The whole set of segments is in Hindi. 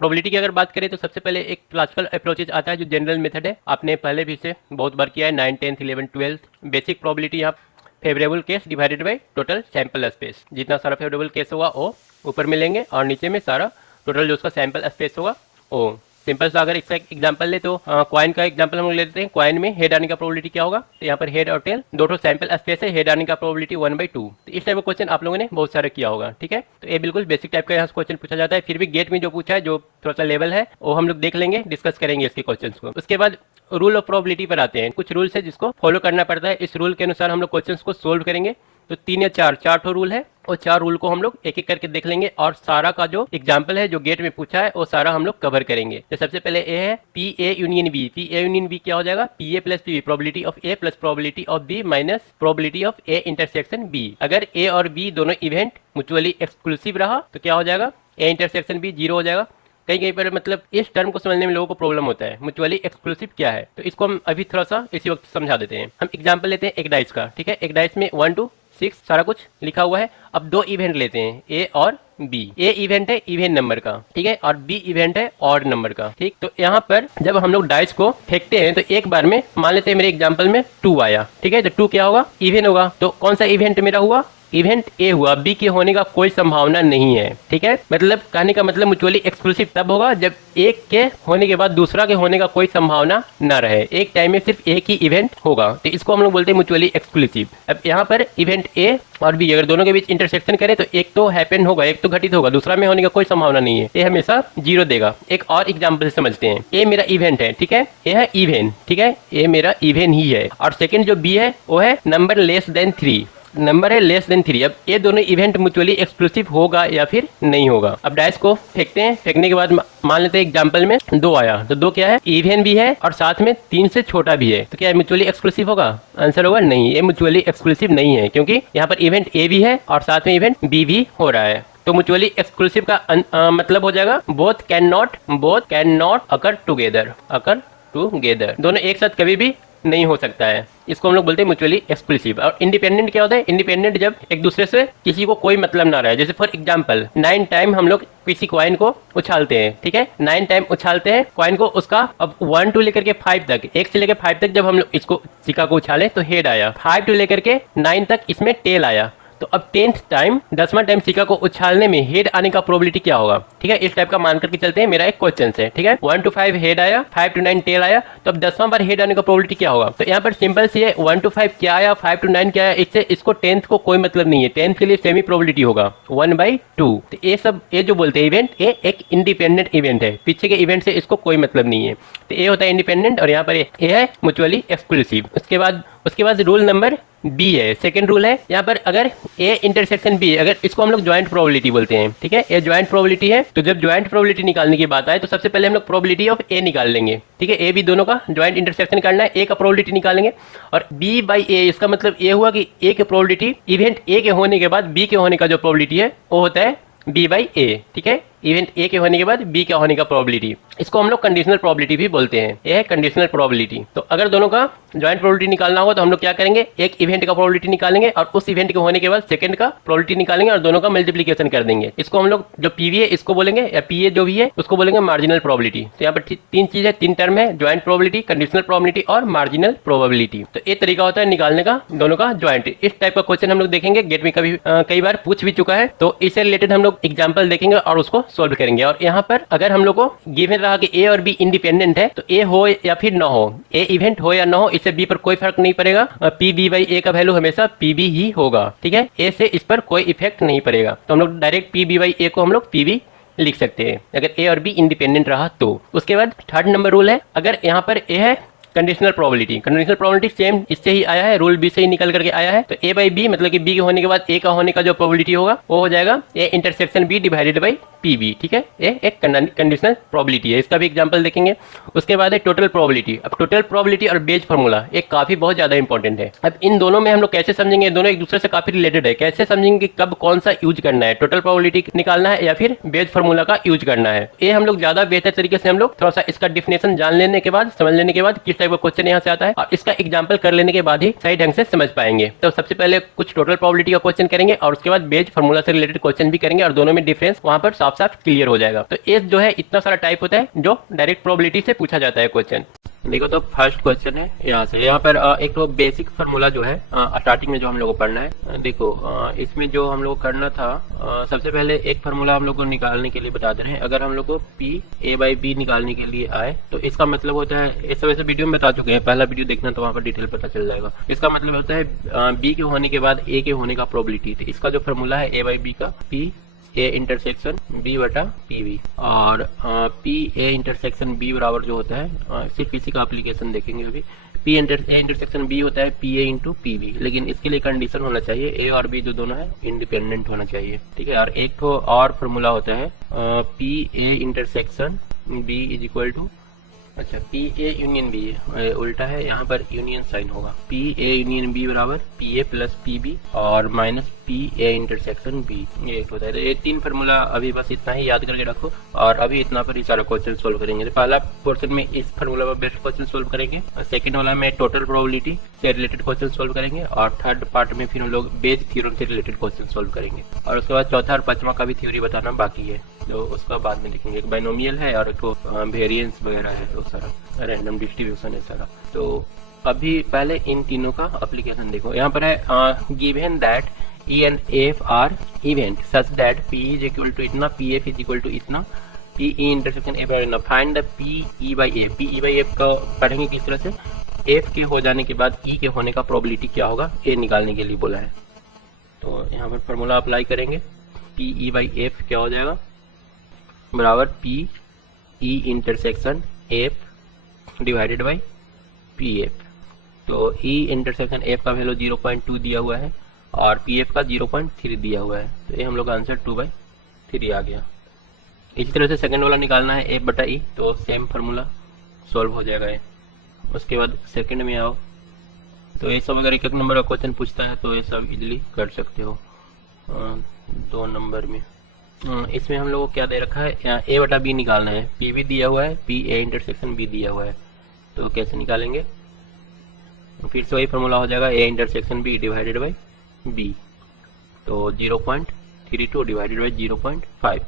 प्रोबेबिलिटी की अगर बात करें तो सबसे पहले एक क्लासिकल अप्रोचेज आता है जो जनरल मेथड है, आपने पहले भी इसे बहुत बार किया है 9, 10, 11, 12। बेसिक प्रोबेबिलिटी यहाँ favourable case divided by total sample space, जितना सारा फेवरेबल केस होगा वो ऊपर मिलेंगे और नीचे में सारा टोटल जो उसका सैंपल स्पेस होगा वो। सिंपल सा अगर इसका एग्जांपल ले तो कॉइन का एग्जांपल हम लोग ले लेते हैं। कॉइन में हेड आने का प्रोबेबिलिटी क्या होगा, तो यहाँ पर हेड और टेल दो टो सैंपल स्पेस है, हेड आने का प्रोबेबिलिटी 1/2। तो इस टाइप का क्वेश्चन आप लोगों ने बहुत सारे किया होगा, ठीक है। तो ये बिल्कुल बेसिक टाइप का यहाँ क्वेश्चन पूछा जाता है। फिर भी गेट में जो पूछा है, जो थोड़ा सा लेवल है, वो हम लोग देख लेंगे, डिस्कस करेंगे इसके क्वेश्चन को। उसके बाद रूल ऑफ प्रोबेबिलिटी पर आते हैं। कुछ रूल्स है जिसको फॉलो करना पड़ता है, इस रूल के अनुसार हम लोग क्वेश्चन को सोल्व करेंगे। तो 3 या 4 ठो रूल है, और 4 रूल को हम लोग एक एक करके देख लेंगे, और सारा का जो एग्जाम्पल है जो गेट में पूछा है वो सारा हम लोग कवर करेंगे। तो सबसे पहले ए है P A union B. P A union B क्या हो जाएगा, P A plus P, probability of A plus probability of B minus probability of A intersection B. अगर ए और बी दोनों इवेंट म्यूचुअली एक्सक्लूसिव रहा तो क्या हो जाएगा, ए इंटरसेक्शन बी 0 हो जाएगा। कहीं कहीं पर मतलब इस टर्म को समझने में लोगों को प्रॉब्लम होता है, म्यूचुअली एक्सक्लूसिव क्या है, तो इसको हम अभी थोड़ा सा इसी वक्त समझा देते हैं। हम एग्जांपल लेते हैं एक डाइस का, ठीक है। एक डाइस में 1 to 6 सारा कुछ लिखा हुआ है। अब 2 इवेंट लेते हैं, ए और बी। ए इवेंट है इवन नंबर का, ठीक है, और बी इवेंट है ऑड नंबर का, ठीक। तो यहाँ पर जब हम लोग डाइस को फेंकते हैं तो एक बार में मान लेते हैं मेरे एग्जांपल में 2 आया, ठीक है। तो 2 क्या होगा, इवन होगा। तो कौन सा इवेंट मेरा हुआ, इवेंट ए हुआ, बी के होने का कोई संभावना नहीं है, ठीक है। मतलब कहने का मतलब म्यूचुअली एक्सक्लूसिव तब होगा जब एक के होने के बाद दूसरा के होने का कोई संभावना ना रहे, एक टाइम में सिर्फ एक ही इवेंट होगा, तो इसको हम लोग बोलते हैं म्यूचुअली एक्सक्लूसिव। अब यहाँ पर इवेंट ए और बी अगर दोनों के बीच इंटरसेक्शन करें तो एक तो हैपन होगा, एक तो घटित होगा, दूसरा में होने का कोई संभावना नहीं है, ये हमेशा 0 देगा। एक और एग्जाम्पल से समझते हैं। ए मेरा इवेंट है, ठीक है, ए है इवेंट, ठीक है, ए मेरा इवेंट ही है, और सेकेंड जो बी है वो है नंबर लेस देन 3, नंबर है लेस देन 3। अब ये दोनों इवेंट म्यूचुअली एक्सक्लूसिव होगा या फिर नहीं होगा। अब डाइस को फेंकते हैं, फेंकने के बाद मान लेते हैं एग्जांपल में 2 आया, तो 2 क्या है, इवन भी है और साथ में 3 से छोटा भी है, तो क्या म्यूचुअली एक्सक्लूसिव होगा, आंसर होगा नहीं, ये म्यूचुअली एक्सक्लूसिव नहीं है, क्योंकि यहाँ पर इवेंट ए भी है और साथ में इवेंट बी भी हो रहा है। तो म्यूचुअली एक्सक्लूसिव का मतलब हो जाएगा both can not occur together, दोनों एक साथ कभी भी नहीं हो सकता है, इसको हम लोग बोलते हैं म्यूचुअली एक्सक्लूसिव। और इंडिपेंडेंट क्या होता है, इंडिपेंडेंट जब एक दूसरे से किसी को कोई मतलब ना रहे। जैसे फॉर एग्जांपल 9 टाइम हम लोग किसी कॉइन को उछालते हैं, ठीक है, 9 टाइम उछालते हैं कॉइन को, उसका अब 1 to लेकर के 5 तक, 1 से लेकर 5 तक जब हम लोग इसको सिक्का को उछाले तो हेड आया, 5 to लेकर के 9 तक इसमें टेल आया। तो अब 10th टाइम 10वां टाइम सिक्का को उछालने में हेड आने का प्रोबेबिलिटी क्या होगा, ठीक है। इस टाइप का मान करके चलते हैं, मेरा एक क्वेश्चन है, ठीक है। 1 to 5 हेड आया, 5 to 9 टेल आया, तो अब 10वां बार हेड आने का प्रोबेबिलिटी क्या होगा। तो यहाँ पर सिंपल सी है, 1 to 5 क्या आया, 5 to 9 क्या आया, इससे इसको 10th को कोई मतलब नहीं है, 10th के लिए सेमी प्रोबेबिलिटी होगा 1/2। तो ये सब ये जो बोलते हैं इवेंट, ये एक इंडिपेंडेंट इवेंट है, पीछे के इवेंट से इसको कोई मतलब नहीं है। तो ये होता है इंडिपेंडेंट, और यहाँ पर ये है म्यूचुअली एक्सक्लूसिव। उसके बाद रूल नंबर बी है, सेकंड रूल है। यहाँ पर अगर ए इंटरसेक्शन बी, अगर इसको हम लोग ज्वाइंट प्रोबेबिलिटी बोलते हैं, ठीक है, ये ज्वाइंट प्रोबेबिलिटी है। तो जब ज्वाइंट प्रोबेबिलिटी निकालने की बात आए तो सबसे पहले हम लोग प्रोबेबिलिटी ऑफ ए निकाल लेंगे, ठीक है। ए बी दोनों का ज्वाइंट इंटरसेक्शन करना है, ए का प्रोबेबिलिटी निकालेंगे, और बी बाई ए, इसका मतलब ये हुआ कि ए के प्रोबेबिलिटी इवेंट ए के होने के बाद बी के होने का जो प्रोबेबिलिटी है वो होता है बी बाई ए, ठीक है। इवेंट ए के होने के बाद बी का होने का प्रोबेबिलिटी, इसको हम लोग कंडीशनल प्रोबेबिलिटी भी बोलते हैं, ये है कंडीशनल प्रोबेबिलिटी। तो अगर दोनों का ज्वाइंट प्रोबेबिलिटी निकालना हो तो हम लोग क्या करेंगे, एक इवेंट का प्रोबेबिलिटी निकालेंगे और उस इवेंट के होने के बाद सेकंड का प्रोबेबिलिटी निकालेंगे और दोनों का मल्टीप्लिकेशन कर देंगे। इसको हम लोग जो पीवी है इसको बोलेंगे, या पीए जो भी है उसको बोलेंगे मार्जिनल प्रोबेबिलिटी। तो यहाँ पर 3 चीज है, 3 टर्म है, ज्वाइंट प्रोबेबिलिटी, कंडीशनल प्रोबेबिलिटी और मार्जिनल प्रोबेबिलिटी। तो ये तरीका होता है निकालने का दोनों का ज्वाइंट। इस टाइप का क्वेश्चन हम लोग देखेंगे, गेट में कई बार पूछ भी चुका है, तो इससे रिलेटेड हम लोग एग्जाम्पल देखेंगे और उसको सोल्व करेंगे। और यहाँ पर अगर हम लोग को गिवन रहा कि ए और बी इंडिपेंडेंट है, तो ए हो या फिर ना हो, ए इवेंट हो या ना हो, इससे बी पर कोई फर्क नहीं पड़ेगा, पी बी बाई ए का वैल्यू हमेशा पी बी ही होगा, ठीक है। ए से इस पर कोई इफेक्ट नहीं पड़ेगा, तो हम लोग डायरेक्ट पी बी बाई ए को हम लोग पी बी लिख सकते हैं अगर ए और बी इंडिपेंडेंट रहा तो। उसके बाद थर्ड नंबर रूल है, अगर यहाँ पर ए है conditional probability, conditional probability same इससे ही आया है, रूल बी से ही निकल करके आया है। तो ए बाई बी मतलब कि बी के होने के बाद ए का होने का जो प्रोबेबिलिटी होगा वो हो जाएगा A intersection B divided by P B, ठीक है। ये एक कंडीशनल प्रोबेबिलिटी है, इसका भी एग्जांपल देखेंगे। उसके बाद है टोटल प्रोबेबिलिटी। अब टोटल प्रोबेबिलिटी और बेज फार्मूला एक काफी बहुत ज्यादा इंपॉर्टेंट है। अब इन दोनों में हम लोग कैसे समझेंगे, दोनों एक दूसरे से काफी रिलेटेड है, कैसे समझेंगे कि कब कौन सा यूज करना है, टोटल प्रोबेबिलिटी निकालना है या फिर बेज फार्मूला का यूज करना है। ये हम लोग ज्यादा बेहतर तरीके से हम लोग थोड़ा सा इसका डिफिनेशन जान लेने के बाद, समझ लेने के बाद किस टाइप का क्वेश्चन यहाँ से आता है और इसका एग्जाम्पल कर लेने के बाद ही सही ढंग से समझ पाएंगे। तो सबसे पहले कुछ टोटल प्रोबेबिलिटी का क्वेश्चन करेंगे और उसके बाद बेज फार्मूला से रिलेटेड क्वेश्चन भी करेंगे और दोनों में डिफरेंस वहां पर साफ साफ क्लियर हो जाएगा। तो ये जो है इतना सारा टाइप होता है जो डायरेक्ट प्रोबेबिलिटी से पूछा जाता है क्वेश्चन। देखो तो फर्स्ट क्वेश्चन है यहाँ पर एक तो बेसिक फार्मूला जो है स्टार्टिंग में जो हम लोग को पढ़ना है। देखो इसमें जो हम लोग को करना था, सबसे पहले एक फार्मूला हम लोग को निकालने के लिए बता दे रहे हैं। अगर हम लोग को पी ए बाई बी निकालने के लिए आए तो इसका मतलब होता है, इस वजह से वीडियो में बता चुके हैं, पहला वीडियो देखना तो वहाँ पर डिटेल पता चल जाएगा। इसका मतलब होता है बी के होने के बाद ए के होने का प्रोबेबिलिटी। तो इसका जो फार्मूला है ए बाई बी का, पी ए इंटरसेक्शन बी बटा पी बी, और पी ए इंटरसेक्शन बी बराबर जो होता है, सिर्फ इसी का एप्लीकेशन देखेंगे अभी। पी ए इंटरसेक्शन बी होता है P A into P B, लेकिन इसके लिए कंडीशन होना चाहिए ए और बी जो दोनों है इंडिपेंडेंट होना चाहिए, ठीक है। और एक तो और फॉर्मूला होता है P A intersection B is equal to, अच्छा पी ए यूनियन बी उल्टा है, यहाँ पर यूनियन साइन होगा। पी ए यूनियन बी बराबर P A plus P B और minus P A intersection B, ये एक होता है। तो ये तीन फार्मूला अभी बस इतना ही याद करके रखो और अभी इतना पर ही सारा क्वेश्चन सोल्व करेंगे। तो पहला पोर्शन में इस फार्मूला पर बेस्ट क्वेश्चन सोल्व करेंगे, सेकंड वाला में टोटल प्रोबेबिलिटी से रिलेटेड क्वेश्चन सोल्व करेंगे और थर्ड पार्ट में फिर हम लोग बेज थ्योरम से रिलेटेड क्वेश्चन सोल्व करेंगे। और उसके बाद चौथा और पांचवा का भी थ्योरी बताना बाकी है, तो उसका बाद में देखेंगे। एक बाइनोमियल है और एक वेरिएंस वगैरह है, तो सारा रैंडम डिस्ट्रीब्यूशन है सारा। तो अभी पहले इन तीनों का एप्लीकेशन देखो। यहाँ पर है given that E and F are event such that P is equal to इतना, P F is equal to इतना, P E intersection F are इतना। Find the P E by F. P E by F का पढ़ेंगे किस तरह से, एफ के हो जाने के बाद ई के होने का प्रोबेबिलिटी क्या होगा ये निकालने के लिए बोला है। तो यहाँ पर फॉर्मूला अप्लाई करेंगे, पी ई बाई एफ क्या हो जाएगा बराबर P E intersection F divided by P F. तो ई इंटरसेक्शन एफ का वैल्यू 0.2 दिया हुआ है और पी एफ का 0.3 दिया हुआ है, तो ये हम लोग का आंसर 2/3 आ गया। इसी तरह से सेकंड वाला निकालना है एफ बटा ई, तो सेम फार्मूला सॉल्व हो जाएगा ये। उसके बाद सेकंड में आओ तो ये सब अगर एक नंबर का क्वेश्चन पूछता है तो ये सब इजीली कर सकते हो। 2 नंबर में इसमें हम लोग को क्या दे रखा है, ए बटा बी निकालना है। पी भी दिया हुआ है, पी ए इंटरसेक्शन बी दिया हुआ है, तो कैसे निकालेंगे, फिर से वही फॉर्मूला हो जाएगा A intersection B divided by B, तो 0.32 डिवाइडेड बाई 0.5,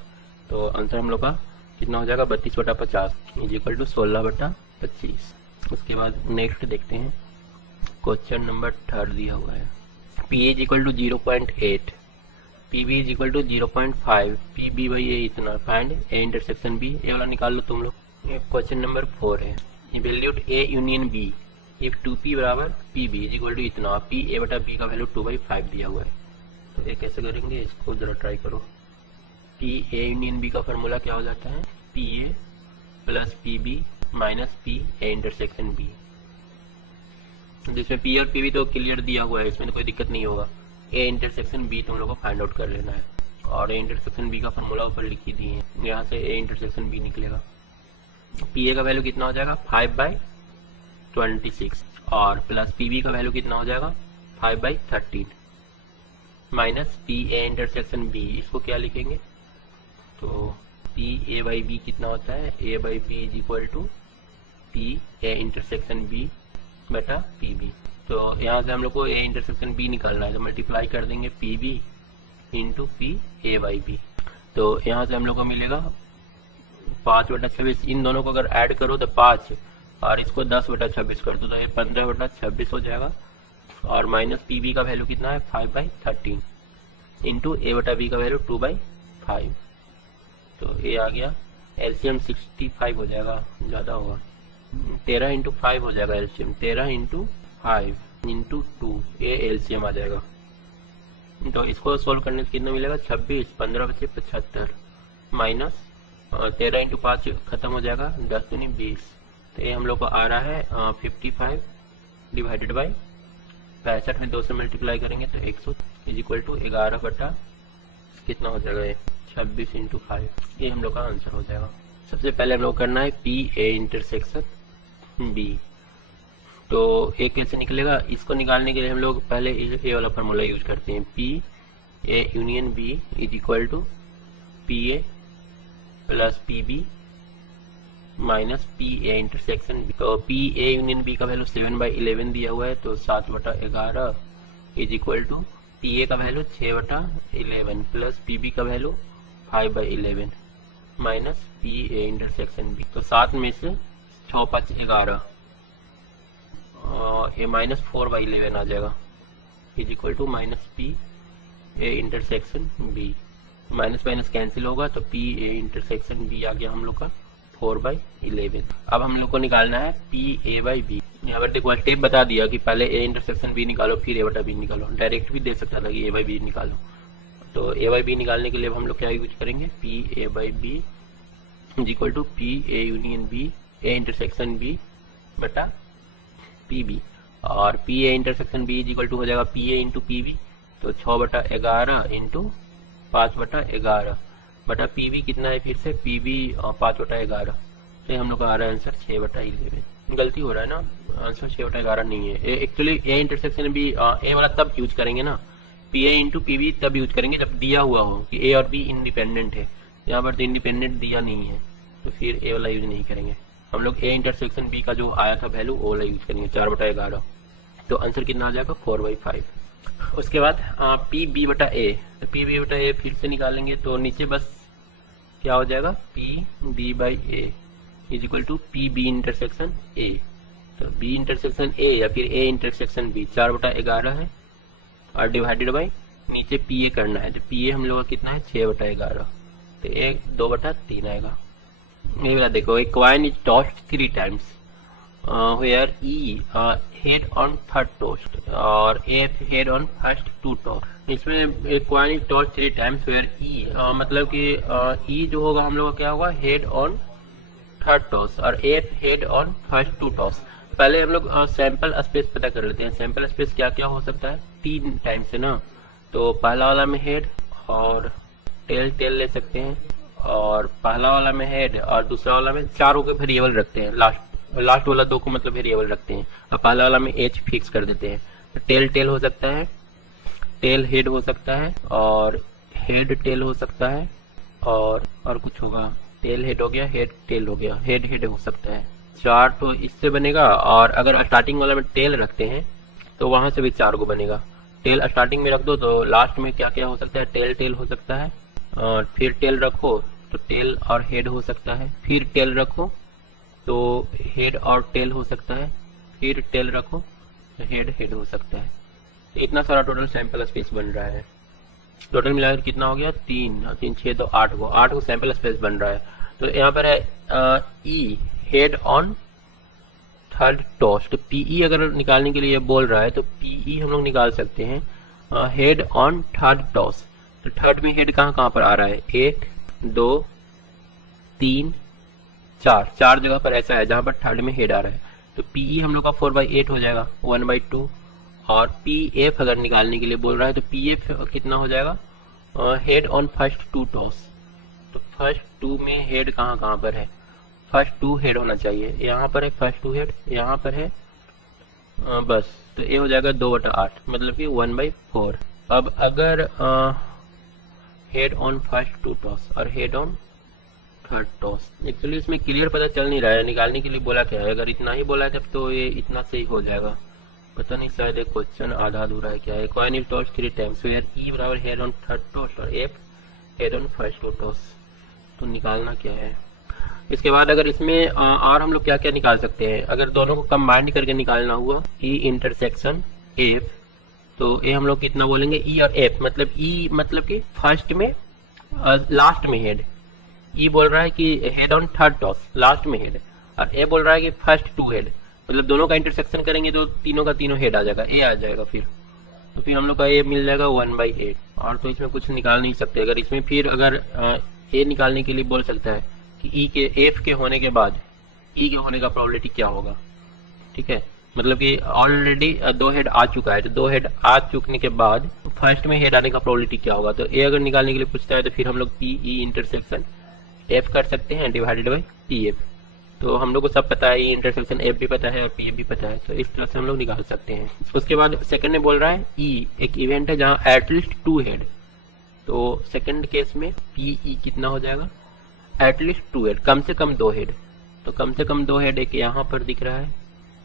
तो आंसर हम लोग का कितना हो जाएगा 32 बटा 50 इज इक्वल टू 16 बटा 25। उसके बाद नेक्स्ट देखते हैं, क्वेश्चन नंबर 3 दिया हुआ है, P is equal to 0.8, P B is equal to 0.5, P B by A इतना, फाइंड ए इंटरसेक्शन बी, ये वाला निकाल लो तुम लोग। क्वेश्चन नंबर 4 है, evaluate A union B if 2p बराबर P B is equal to इतना, पी ए बटा बी का वैल्यू 2/5 दिया हुआ है। तो ये कैसे करेंगे, इसको जरा ट्राई करो। पी ए यूनियन बी का फॉर्मूला क्या हो जाता है, P A plus P B minus P A intersection B, जिसमें पी और पी बी तो क्लियर दिया हुआ है, इसमें तो कोई दिक्कत नहीं होगा। ए इंटरसेक्शन बी तुम लोग को फाइंड आउट कर लेना है और ए इंटरसेक्शन बी का फॉर्मूला ऊपर लिखी दी है, यहाँ से ए इंटरसेक्शन बी निकलेगा। पी ए का वैल्यू कितना हो जाएगा 5/26 और प्लस पी बी का वैल्यू कितना हो जाएगा 5/13 minus P A intersection B, इसको क्या लिखेंगे, तो पी ए बाई बी कितना होता है, A by B is equal to P A intersection B बटा पी बी। तो यहाँ से हम लोग को ए इंटरसेक्शन बी निकालना है, तो मल्टीप्लाई कर देंगे P B into P A by B, तो यहाँ से हम लोग को मिलेगा 5/26। इन दोनों को अगर ऐड करो तो 5 और इसको 10/26 कर दो तो ये 15/26 हो जाएगा और माइनस पी बी का वैल्यू कितना है 5/13 इंटू ए बटा बी का वैल्यू 2/5, तो ये आ गया। एलसीएम 65 हो जाएगा, ज्यादा होगा, 13 इंटू 5 हो जाएगा एलसीएम, 13 इंटू 5 इंटू 2, ये एलसीएम आ जाएगा। तो इसको सोल्व करने से कितना मिलेगा 26, 15 बचे 75 माइनस 13 इंटू 5 खत्म हो जाएगा, 10 दूनी 20, तो ये हम लोग को आ रहा है 55 डिवाइडेड बाई 65 में 2 से मल्टीप्लाई करेंगे तो 100 इज इक्वल टू 11 बटा कितना हो जाएगा ये 26 इंटू 5, ये हम लोग का आंसर हो जाएगा। सबसे पहले हम लोग करना है पी ए इंटरसेक्शन बी, तो ए कैसे निकलेगा, इसको निकालने के लिए हम लोग पहले ए वाला फार्मूला यूज करते हैं, P A union B is equal to P A plus P B minus P A intersection B. तो पी ए यूनियन बी का वैल्यू 7/11 दिया हुआ है, तो 7/11 is equal to P A का वैल्यू 6/11 प्लस पी बी का value 5/11 minus P A intersection B. तो 7 में से 6 5 11 ये माइनस 4/11 आ जाएगा is equal to minus P A intersection B. Minus minus cancel होगा तो पी ए इंटरसेक्शन बी आ गया हम लोग का 4/11। अब हम लोग को निकालना है पी ए बाई बी। यहाँ पर देखो स्टेप बता दिया कि पहले ए इंटरसेक्शन बी निकालो फिर ए बटा बी निकालो। डायरेक्ट भी दे सकता था कि ए बाई बी निकालो। तो ए बाई बी निकालने के लिए हम लोग क्या यूज करेंगे, P A by B is equal to P A union B A intersection B बटा पी बी। और P A intersection B is equal to हो जाएगा P A into P B. तो 6/11 इंटू 5/11 बटा पी बी कितना है फिर से पी बी 5/11। तो हम लोग का आ रहा है आंसर 6/11। गलती हो रहा है ना, आंसर 6/11 नहीं है। Actually A intersection B A वाला तब यूज करेंगे ना, P A into P B तब यूज करेंगे जब दिया हुआ हो कि ए और बी इंडिपेंडेंट है। यहाँ पर तो इंडिपेंडेंट दिया नहीं है तो फिर ए वाला यूज नहीं करेंगे। हम लोग ए इंटरसेक्शन बी का जो आया था वैल्यू वो वाला यूज करेंगे 4/11। तो आंसर कितना आ जाएगा 4/5। उसके बाद पी बी बटा ए, तो पी बी बटा ए फिर से निकालेंगे तो नीचे बस क्या हो जाएगा P B by A is equal to P B intersection A. तो बी इंटरसेक्शन ए या फिर ए इंटरसेक्शन बी 4/11 है और डिवाइडेड बाई नीचे पी ए करना है। तो पी ए हम लोग का कितना है 6/11। तो ए 2/3 आएगा। ये वाला देखो एक coin is tossed 3 times where E head on third toast और F head on first 2 toast। इसमें एक coin is tossed 3 times where E मतलब कि E जो होगा हम लोग का क्या होगा हेड ऑन थर्ड टॉस और F head on first 2 toss. पहले हम लोग सैंपल स्पेस पता कर लेते हैं। सैंपल स्पेस क्या क्या हो सकता है 3 टाइम्स है ना। तो पहला वाला में हेड और टेल ले सकते हैं और पहला वाला में हेड और दूसरा वाला में चारों के वेरिएबल रखते हैं। लास्ट वाला 2 को मतलब वेरिएबल रखते हैं और पहला वाला में एच फिक्स कर देते हैं। तो टेल हो सकता है, टेल हेड हो सकता है और हेड टेल हो सकता है और कुछ होगा। टेल हेड हो गया, हेड टेल हो गया, हेड हो सकता है। 4 तो इससे बनेगा और अगर स्टार्टिंग वाला में टेल रखते हैं तो वहां से भी 4 को बनेगा। टेल स्टार्टिंग में रख दो तो लास्ट में क्या क्या हो सकता है टेल हो सकता है और फिर टेल रखो तो टेल और हेड हो सकता है, फिर टेल रखो तो हेड और टेल हो सकता है, फिर टेल रखो तो हेड हो सकता है। इतना सारा टोटल सैंपल स्पेस बन रहा है। टोटल मिलाकर कितना हो गया 3 6 तो 8 को सैंपल स्पेस बन रहा है। तो यहाँ पर है ई हेड ऑन थर्ड टॉस। तो पीई अगर निकालने के लिए बोल रहा है तो पीई हम लोग निकाल सकते हैं हेड ऑन थर्ड टॉस। तो थर्ड में हेड कहाँ पर आ रहा है 1 2 3 4 जगह पर ऐसा है जहां पर थर्ड में हेड आ रहा है। तो पीई हम लोग का 4/8 हो जाएगा 1/2 और पी एफ अगर निकालने के लिए बोल रहा है तो पी एफ कितना हो जाएगा हेड ऑन फर्स्ट 2 टॉस। तो फर्स्ट 2 में हेड कहाँ पर है, फर्स्ट 2 हेड होना चाहिए। यहाँ पर है फर्स्ट 2 हेड, यहाँ पर है बस। तो ये हो जाएगा 2/8 मतलब कि 1/4। अब अगर हेड ऑन फर्स्ट 2 टॉस और head on third toss, actually इसमें क्लियर पता चल नहीं रहा है निकालने के लिए बोला क्या है। अगर इतना ही बोला है तब तो ये इतना से ही हो जाएगा। पता नहीं शायद एक क्वेश्चन आधा अधूरा है क्या है। Coin is toss 3 times where E बराबर हेड ऑन थर्ड टॉस और F head on first 2 toss. तो निकालना क्या है। इसके बाद अगर इसमें और हम लोग क्या क्या निकाल सकते हैं, अगर दोनों को कंबाइंड करके निकालना हुआ ई इंटरसेक्शन एफ, तो ये हम लोग कितना बोलेंगे ई और एफ मतलब ई मतलब कि फर्स्ट में लास्ट में हेड। ई बोल रहा है कि head on third toss last में हेड और ए बोल रहा है कि फर्स्ट 2 हेड। मतलब दोनों का इंटरसेक्शन करेंगे तो तीनों का तीनों हेड आ जाएगा, ए आ जाएगा फिर। तो फिर हम लोग का ए मिल जाएगा 1/8। और तो इसमें कुछ निकाल नहीं सकते। अगर इसमें फिर अगर ए निकालने के लिए बोल सकता है कि ई के एफ के होने के बाद ई के होने का प्रोबेबिलिटी क्या होगा। ठीक है, मतलब कि ऑलरेडी 2 हेड आ चुका है तो 2 हेड आ चुकने के बाद फर्स्ट में हेड आने का प्रोबेबिलिटी क्या होगा। तो ए अगर निकालने के लिए पूछता है तो फिर हम लोग पी ई इंटरसेक्शन एफ कर सकते हैं डिवाइडेड बाई पी एफ। तो हम लोग को सब पता है, ई इंटरसेक्शन एफ भी पता है और पी एफ भी पता है। तो इस तरह से हम लोग निकाल सकते हैं। उसके बाद सेकंड में बोल रहा है ई एक इवेंट है जहाँ एटलीस्ट 2 हेड। तो सेकंड केस में पी ई कितना हो जाएगा एटलीस्ट 2 हेड, कम से कम 2 हेड। तो कम से कम 2 हेड, एक यहाँ पर दिख रहा है,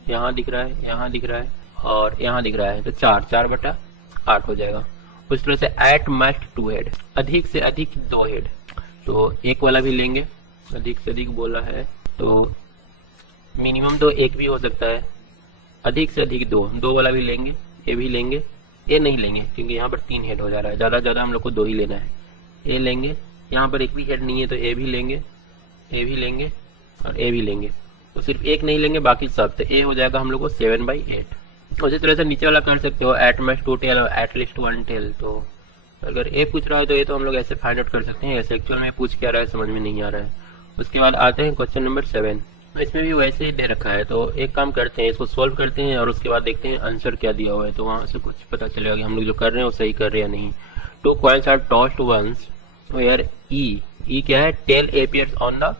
यहाँ दिख रहा है, यहाँ दिख रहा है और यहाँ दिख रहा है, तो 4/8 हो जाएगा। उस तरह से एट मस्ट 2 हेड, अधिक से अधिक 2 हेड। तो एक वाला भी लेंगे, अधिक से अधिक बोला है तो मिनिमम तो एक भी हो सकता है, अधिक से अधिक 2 वाला भी लेंगे, ये भी लेंगे, ये नहीं लेंगे क्योंकि यहाँ पर 3 हेड हो जा रहा है, ज़्यादा ज़्यादा हम लोग को 2 ही लेना है। ये लेंगे, यहाँ पर एक भी हेड नहीं है तो ये भी लेंगे, ये भी लेंगे और ये भी लेंगे, तो सिर्फ एक नहीं लेंगे बाकी सब। तो ये हो जाएगा हम लोग को 7/8। उसी तरह से नीचे वाला कर सकते हो, एट मैक्स 2 टेल और एटलीस्ट 1 टेल। तो अगर ये पूछ रहा है तो ये तो हम लोग ऐसे फाइंड आउट कर सकते हैं, ऐसे एक्चुअल में पूछ क्या रहा है समझ में नहीं आ रहा है। उसके बाद आते हैं क्वेश्चन नंबर 7। इसमें भी वैसे ही दे रखा है, तो एक काम करते हैं, इसको सॉल्व करते हैं और उसके बाद देखते हैं आंसर क्या दिया हुआ है, तो वहाँ से कुछ पता चलेगा कि हम लोग जो कर रहे हैं वो सही कर रहे हैं या नहीं। 2 coins are tossed once where E क्या है, tail appears on the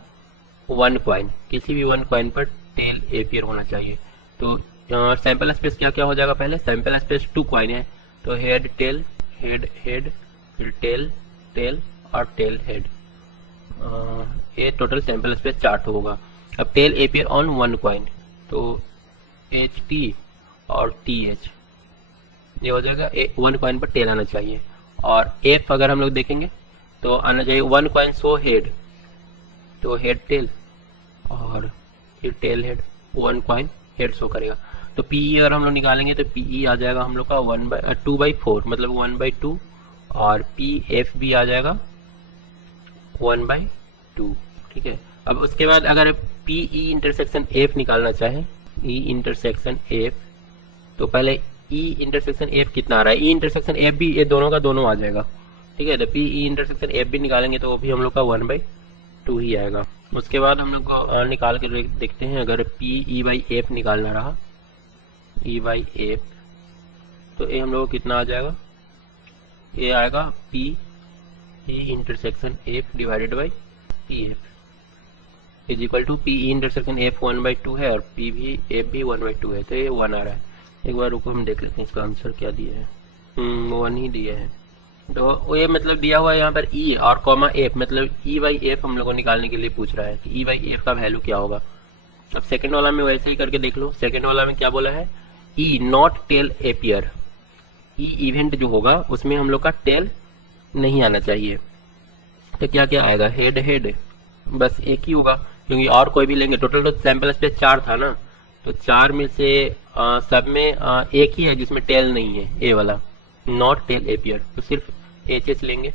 1 coin, किसी भी 1 coin पर टेल एपियर होना चाहिए। तो सैंपल स्पेस क्या क्या हो जाएगा, पहले सैंपल स्पेस 2 coin है तो हेड टेल, हेड हेड, फिर टेल टेल और टेल हेड, ये टोटल सैंपल स्पेस 4 होगा। अब टेल एपियर ऑन 1 coin, तो एच टी और टी एच, ये हो जाएगा 1 coin पर टेल आना चाहिए। और एफ अगर हम लोग देखेंगे तो आना चाहिए 1 coin सो हेड, तो हेड टेल और फिर tail head, 1 coin head show करेगा। तो पीई अगर हम लोग निकालेंगे तो पीई आ जाएगा हम लोग का 2/4 मतलब 1/2 और पी एफ भी आ जाएगा 1/2। ठीक है, अब उसके बाद अगर पीई इंटरसेक्शन एफ निकालना चाहे, ई इंटरसेक्शन एफ, तो पहले ई इंटरसेक्शन एफ कितना आ रहा है, ई इंटरसेक्शन एफ भी ये दोनों का दोनों आ जाएगा। ठीक है, तो पीई इंटरसेक्शन एफ भी निकालेंगे तो वो भी हम लोग का 1/2 ही आएगा। उसके बाद हम लोग को निकाल के देखते हैं, अगर पीई/एफ निकालना रहा, ई/एफ, तो ये हम लोग को कितना आ जाएगा, ये आएगा P E intersection F divided by P F is equal to P E intersection F 1/2 है और पी भी एफ भी 1/2 है, तो ये 1 आ रहा है। एक बार रुको हम देख लेते हैं इसका आंसर क्या दिया है। 1 ही दिया है, तो ये मतलब दिया हुआ है यहाँ पर ई और कॉमा एफ, मतलब ई/एफ हम लोग को निकालने के लिए पूछ रहा है कि ई/एफ का वैल्यू क्या होगा। अब सेकंड वाला में वैसे ही करके देख लो, सेकंड वाला में क्या बोला है, E not tail appear, E event जो होगा उसमें हम लोग का टेल नहीं आना चाहिए, तो क्या क्या आएगा, हेड हेड, बस एक ही होगा क्योंकि और कोई भी लेंगे, टोटल तो सैंपल स्पेस 4 था ना, तो 4 में से सब में एक ही है जिसमें टेल नहीं है, ए वाला नॉट टेल एपियर, तो सिर्फ एच एच लेंगे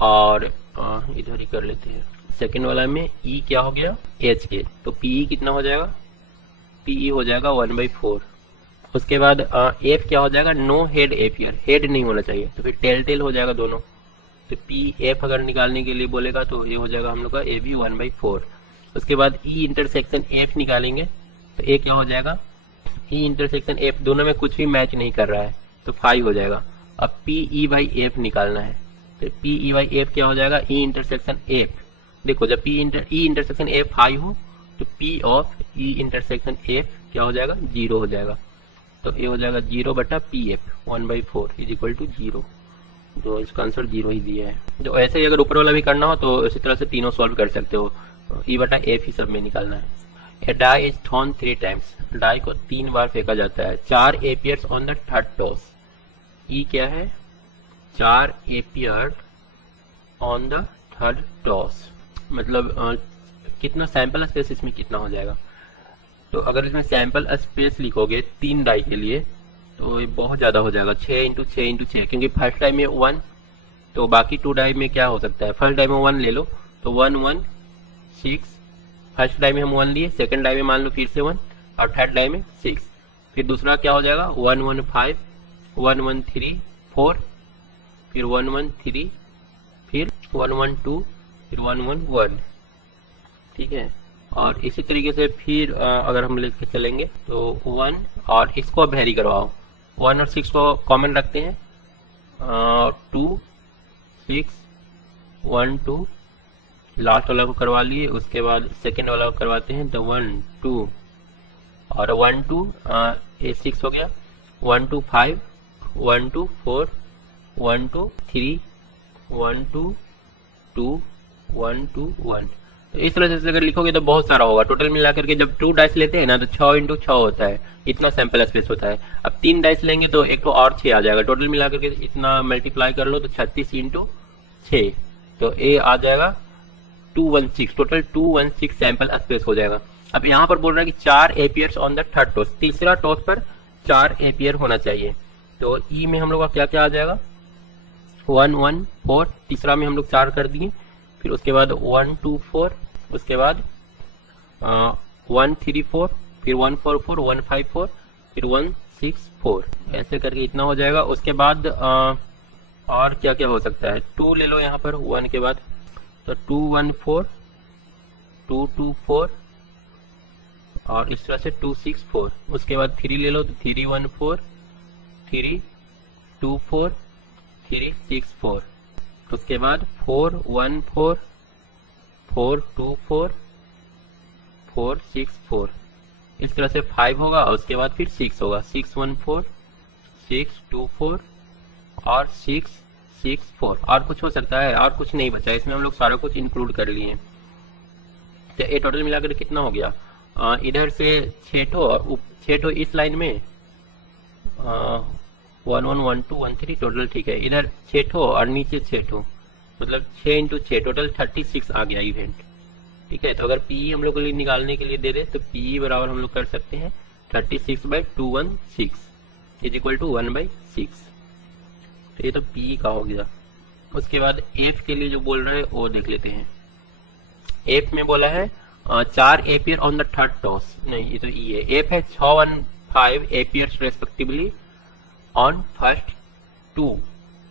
और इधर ही कर लेते हैं। सेकंड वाला में ई क्या हो गया, एच के, तो पीई कितना हो जाएगा, पीई हो जाएगा 1/4। उसके बाद एफ क्या हो जाएगा, नो हेड एपियर, हेड नहीं होना चाहिए, तो फिर टेल टेल हो जाएगा दोनों। तो पी एफ अगर निकालने के लिए बोलेगा तो ये हो जाएगा हम लोग का ए भी 1/4। उसके बाद ई इंटरसेक्शन एफ निकालेंगे तो ए क्या हो जाएगा, ई इंटरसेक्शन एफ, दोनों में कुछ भी मैच नहीं कर रहा है तो 5 हो जाएगा। अब पी ई/एफ निकालना है, तो पी ई/एफ क्या हो जाएगा, ई इंटरसेक्शन एफ, देखो जब ई इंटरसेक्शन एफ 5 हो तो P of E intersection F क्या हो जाएगा, 0 हो जाएगा, तो ये हो जाएगा 0/pf 1/4 इज इक्वल टू 0, तो इसका आंसर 0 ही दिया है। तो ऐसे ही अगर ऊपर वाला भी करना हो तो इसी तरह से तीनों सॉल्व कर सकते हो, E/F ही सब में निकालना है। A die is thrown 3 times, die को 3 बार फेंका जाता है, 4 appears on the third toss, E क्या है, 4 appear on the third toss, मतलब कितना सैंपल स्पेस इसमें कितना हो जाएगा। तो अगर इसमें सैंपल स्पेस लिखोगे 3 डाई के लिए तो ये बहुत ज़्यादा हो जाएगा, 6 × 6 × 6, क्योंकि फर्स्ट डाई में 1, तो बाकी 2 डाई में क्या हो सकता है, फर्स्ट डाई में 1 ले लो तो 1 1 6, फर्स्ट डाई में हम 1 लिए, सेकंड डाई में मान लो फिर से 1 और थर्ड डाई में 6, फिर दूसरा क्या हो जाएगा 1 1 5, 1 1 3 4, फिर 1 1 3, फिर 1 1 2, फिर 1 1 1, ठीक है। और इसी तरीके से फिर अगर हम लेके चलेंगे तो 1 और इसको वेरी करवाओ, 1 और 6 को कॉमन रखते हैं, 2 6 1 2, लास्ट वाला को करवा लिए, उसके बाद सेकेंड वाला को करवाते हैं, तो 1 2 और 1 2 ये 6 हो गया, 1 2 5, 1 2 4, 1 2 3, 1 2 2, 1 2 1, तो इस तरह से अगर लिखोगे तो बहुत सारा होगा। टोटल मिला करके जब 2 डाइस लेते हैं ना तो 6 × 6 होता है, इतना सैंपल स्पेस होता है। अब 3 डाइस लेंगे तो एक तो और 6 आ जाएगा। टोटल मिला करके इतना मल्टीप्लाई कर लो तो 36 × 6, तो ए आ जाएगा 216। टोटल 216 सैंपल स्पेस हो जाएगा। अब यहाँ पर बोल रहा है कि 4 appears on the third toss, तीसरा टॉस पर 4 एपियर होना चाहिए। तो ई में हम लोग का क्या क्या आ जाएगा, 1 1 4, तीसरा में हम लोग 4 कर दिए, फिर उसके बाद 1 2 4, उसके बाद 1 3 4, फिर 1 4 4, 1 5 4, फिर 1 6 4, ऐसे करके इतना हो जाएगा। उसके बाद और क्या क्या हो सकता है, 2 ले लो यहाँ पर 1 के बाद, तो 2 1 4, 2 2 4, और इस तरह से 2 6 4। उसके बाद 3 ले लो तो 3 1 4, 3 2 4, 3 6 4। उसके बाद 4 1 4, 4 2 4, 4 6 4, इस तरह से 5 होगा। और उसके बाद फिर 6 होगा, 6 1 4, 6 2 4, और 6 6 4। और कुछ हो सकता है, और कुछ नहीं बचा, इसमें हम लोग सारा कुछ इंक्लूड कर लिए। तो ये टोटल मिलाकर कितना हो गया, इधर से 6 ठो और 6 ठो इस लाइन में 1 1 1 2 1 3, टोटल ठीक है। इधर 6 ठो और नीचे 6 ठो, मतलब 6 × 6, टोटल 36 आ गया इवेंट। ठीक है, तो अगर पीई हम लोग को निकालने के लिए दे दे तो पीई बराबर हम लोग कर सकते हैं 36/216 इज इक्वल टू 1/6। तो ये तो पीई का हो गया। उसके बाद एफ के लिए जो बोल रहे हैं वो देख लेते हैं। एफ में बोला है 4 appear on the third toss, नहीं ये तो ई है। एफ है 6 1 5 एपियर्स रेस्पेक्टिवली ऑन फर्स्ट 2,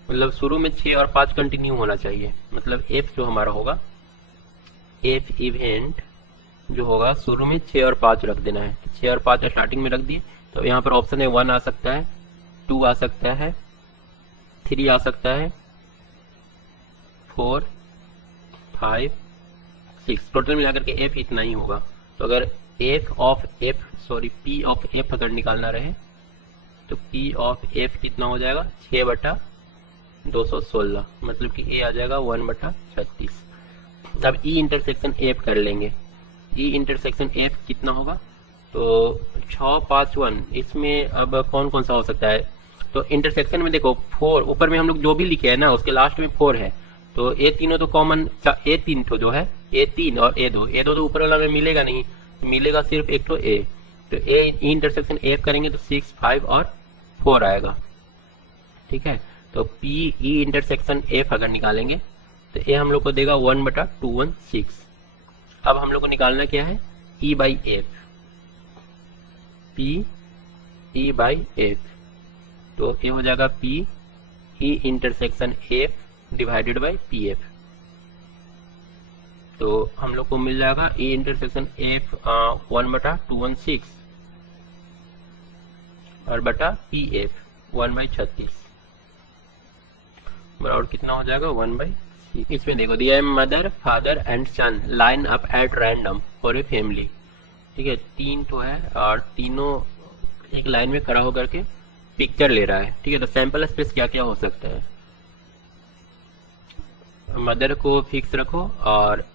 मतलब शुरू में 6 और 5 कंटिन्यू होना चाहिए। मतलब एफ जो हमारा होगा, एफ इवेंट जो होगा शुरू में 6 और 5 रख देना है। 6 और 5 स्टार्टिंग में रख दिए, तो यहाँ पर ऑप्शन है 1 आ सकता है, 2 आ सकता है, 3 आ सकता है, 4 5 6, टोटल मिलाकर के एफ इतना ही होगा। तो अगर पी ऑफ एफ अगर निकालना रहे तो पी ऑफ एफ कितना हो जाएगा, 6/216, मतलब कि ए आ जाएगा 1/36। अब ई इंटरसेक्शन एफ कर लेंगे। ई इंटरसेक्शन एफ कितना होगा, तो 6 5 1, इसमें अब कौन कौन सा हो सकता है। तो इंटरसेक्शन में देखो 4, ऊपर में हम लोग जो भी लिखे है ना उसके लास्ट में 4 है, तो ए तीनों तो कॉमन, ए 3 तो जो है ए 3 और ए 2, ए 2 तो ऊपर वाला में मिलेगा नहीं, मिलेगा सिर्फ एक तो ए। तो ए इंटरसेक्शन एफ करेंगे तो 6 5 और 4 आएगा। ठीक है, तो पी ई इंटरसेक्शन एफ अगर निकालेंगे तो ए हम लोग को देगा 1/216। अब हम लोग को निकालना क्या है, E by F, P E by F, तो ये हो जाएगा P E intersection F divided by P F. तो हम लोग को मिल जाएगा ई इंटरसेक्शन एफ 1/216 और बटा पी एफ 1/36 बराबर कितना हो जाएगा 1/6। इसमें देखो दिया है mother father and son line up at random for a family. ठीक है, 3 तो है और तीनों एक लाइन में खड़ा होकर के पिक्चर ले रहा है। ठीक है, तो सैंपल स्पेस क्या क्या हो सकता है, मदर को फिक्स रखो और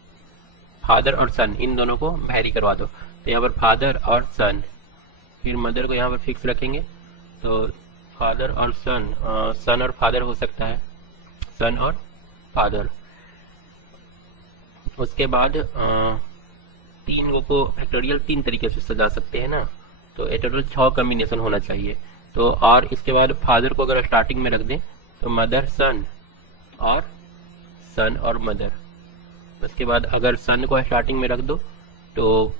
फादर और सन इन दोनों को वैरी करवा दो। तो यहाँ पर फादर और सन, फिर मदर को यहाँ पर फिक्स रखेंगे, तो फादर और सन, सन और फादर हो सकता है, सन और फादर। उसके बाद 3 को फैक्टोरियल 3 तरीके से सजा सकते हैं ना, तो टोटल 6 कॉम्बिनेशन होना चाहिए। तो और इसके बाद फादर को अगर स्टार्टिंग में रख दें तो मदर सन और मदर। उसके बाद अगर सन को स्टार्टिंग में रख दो तो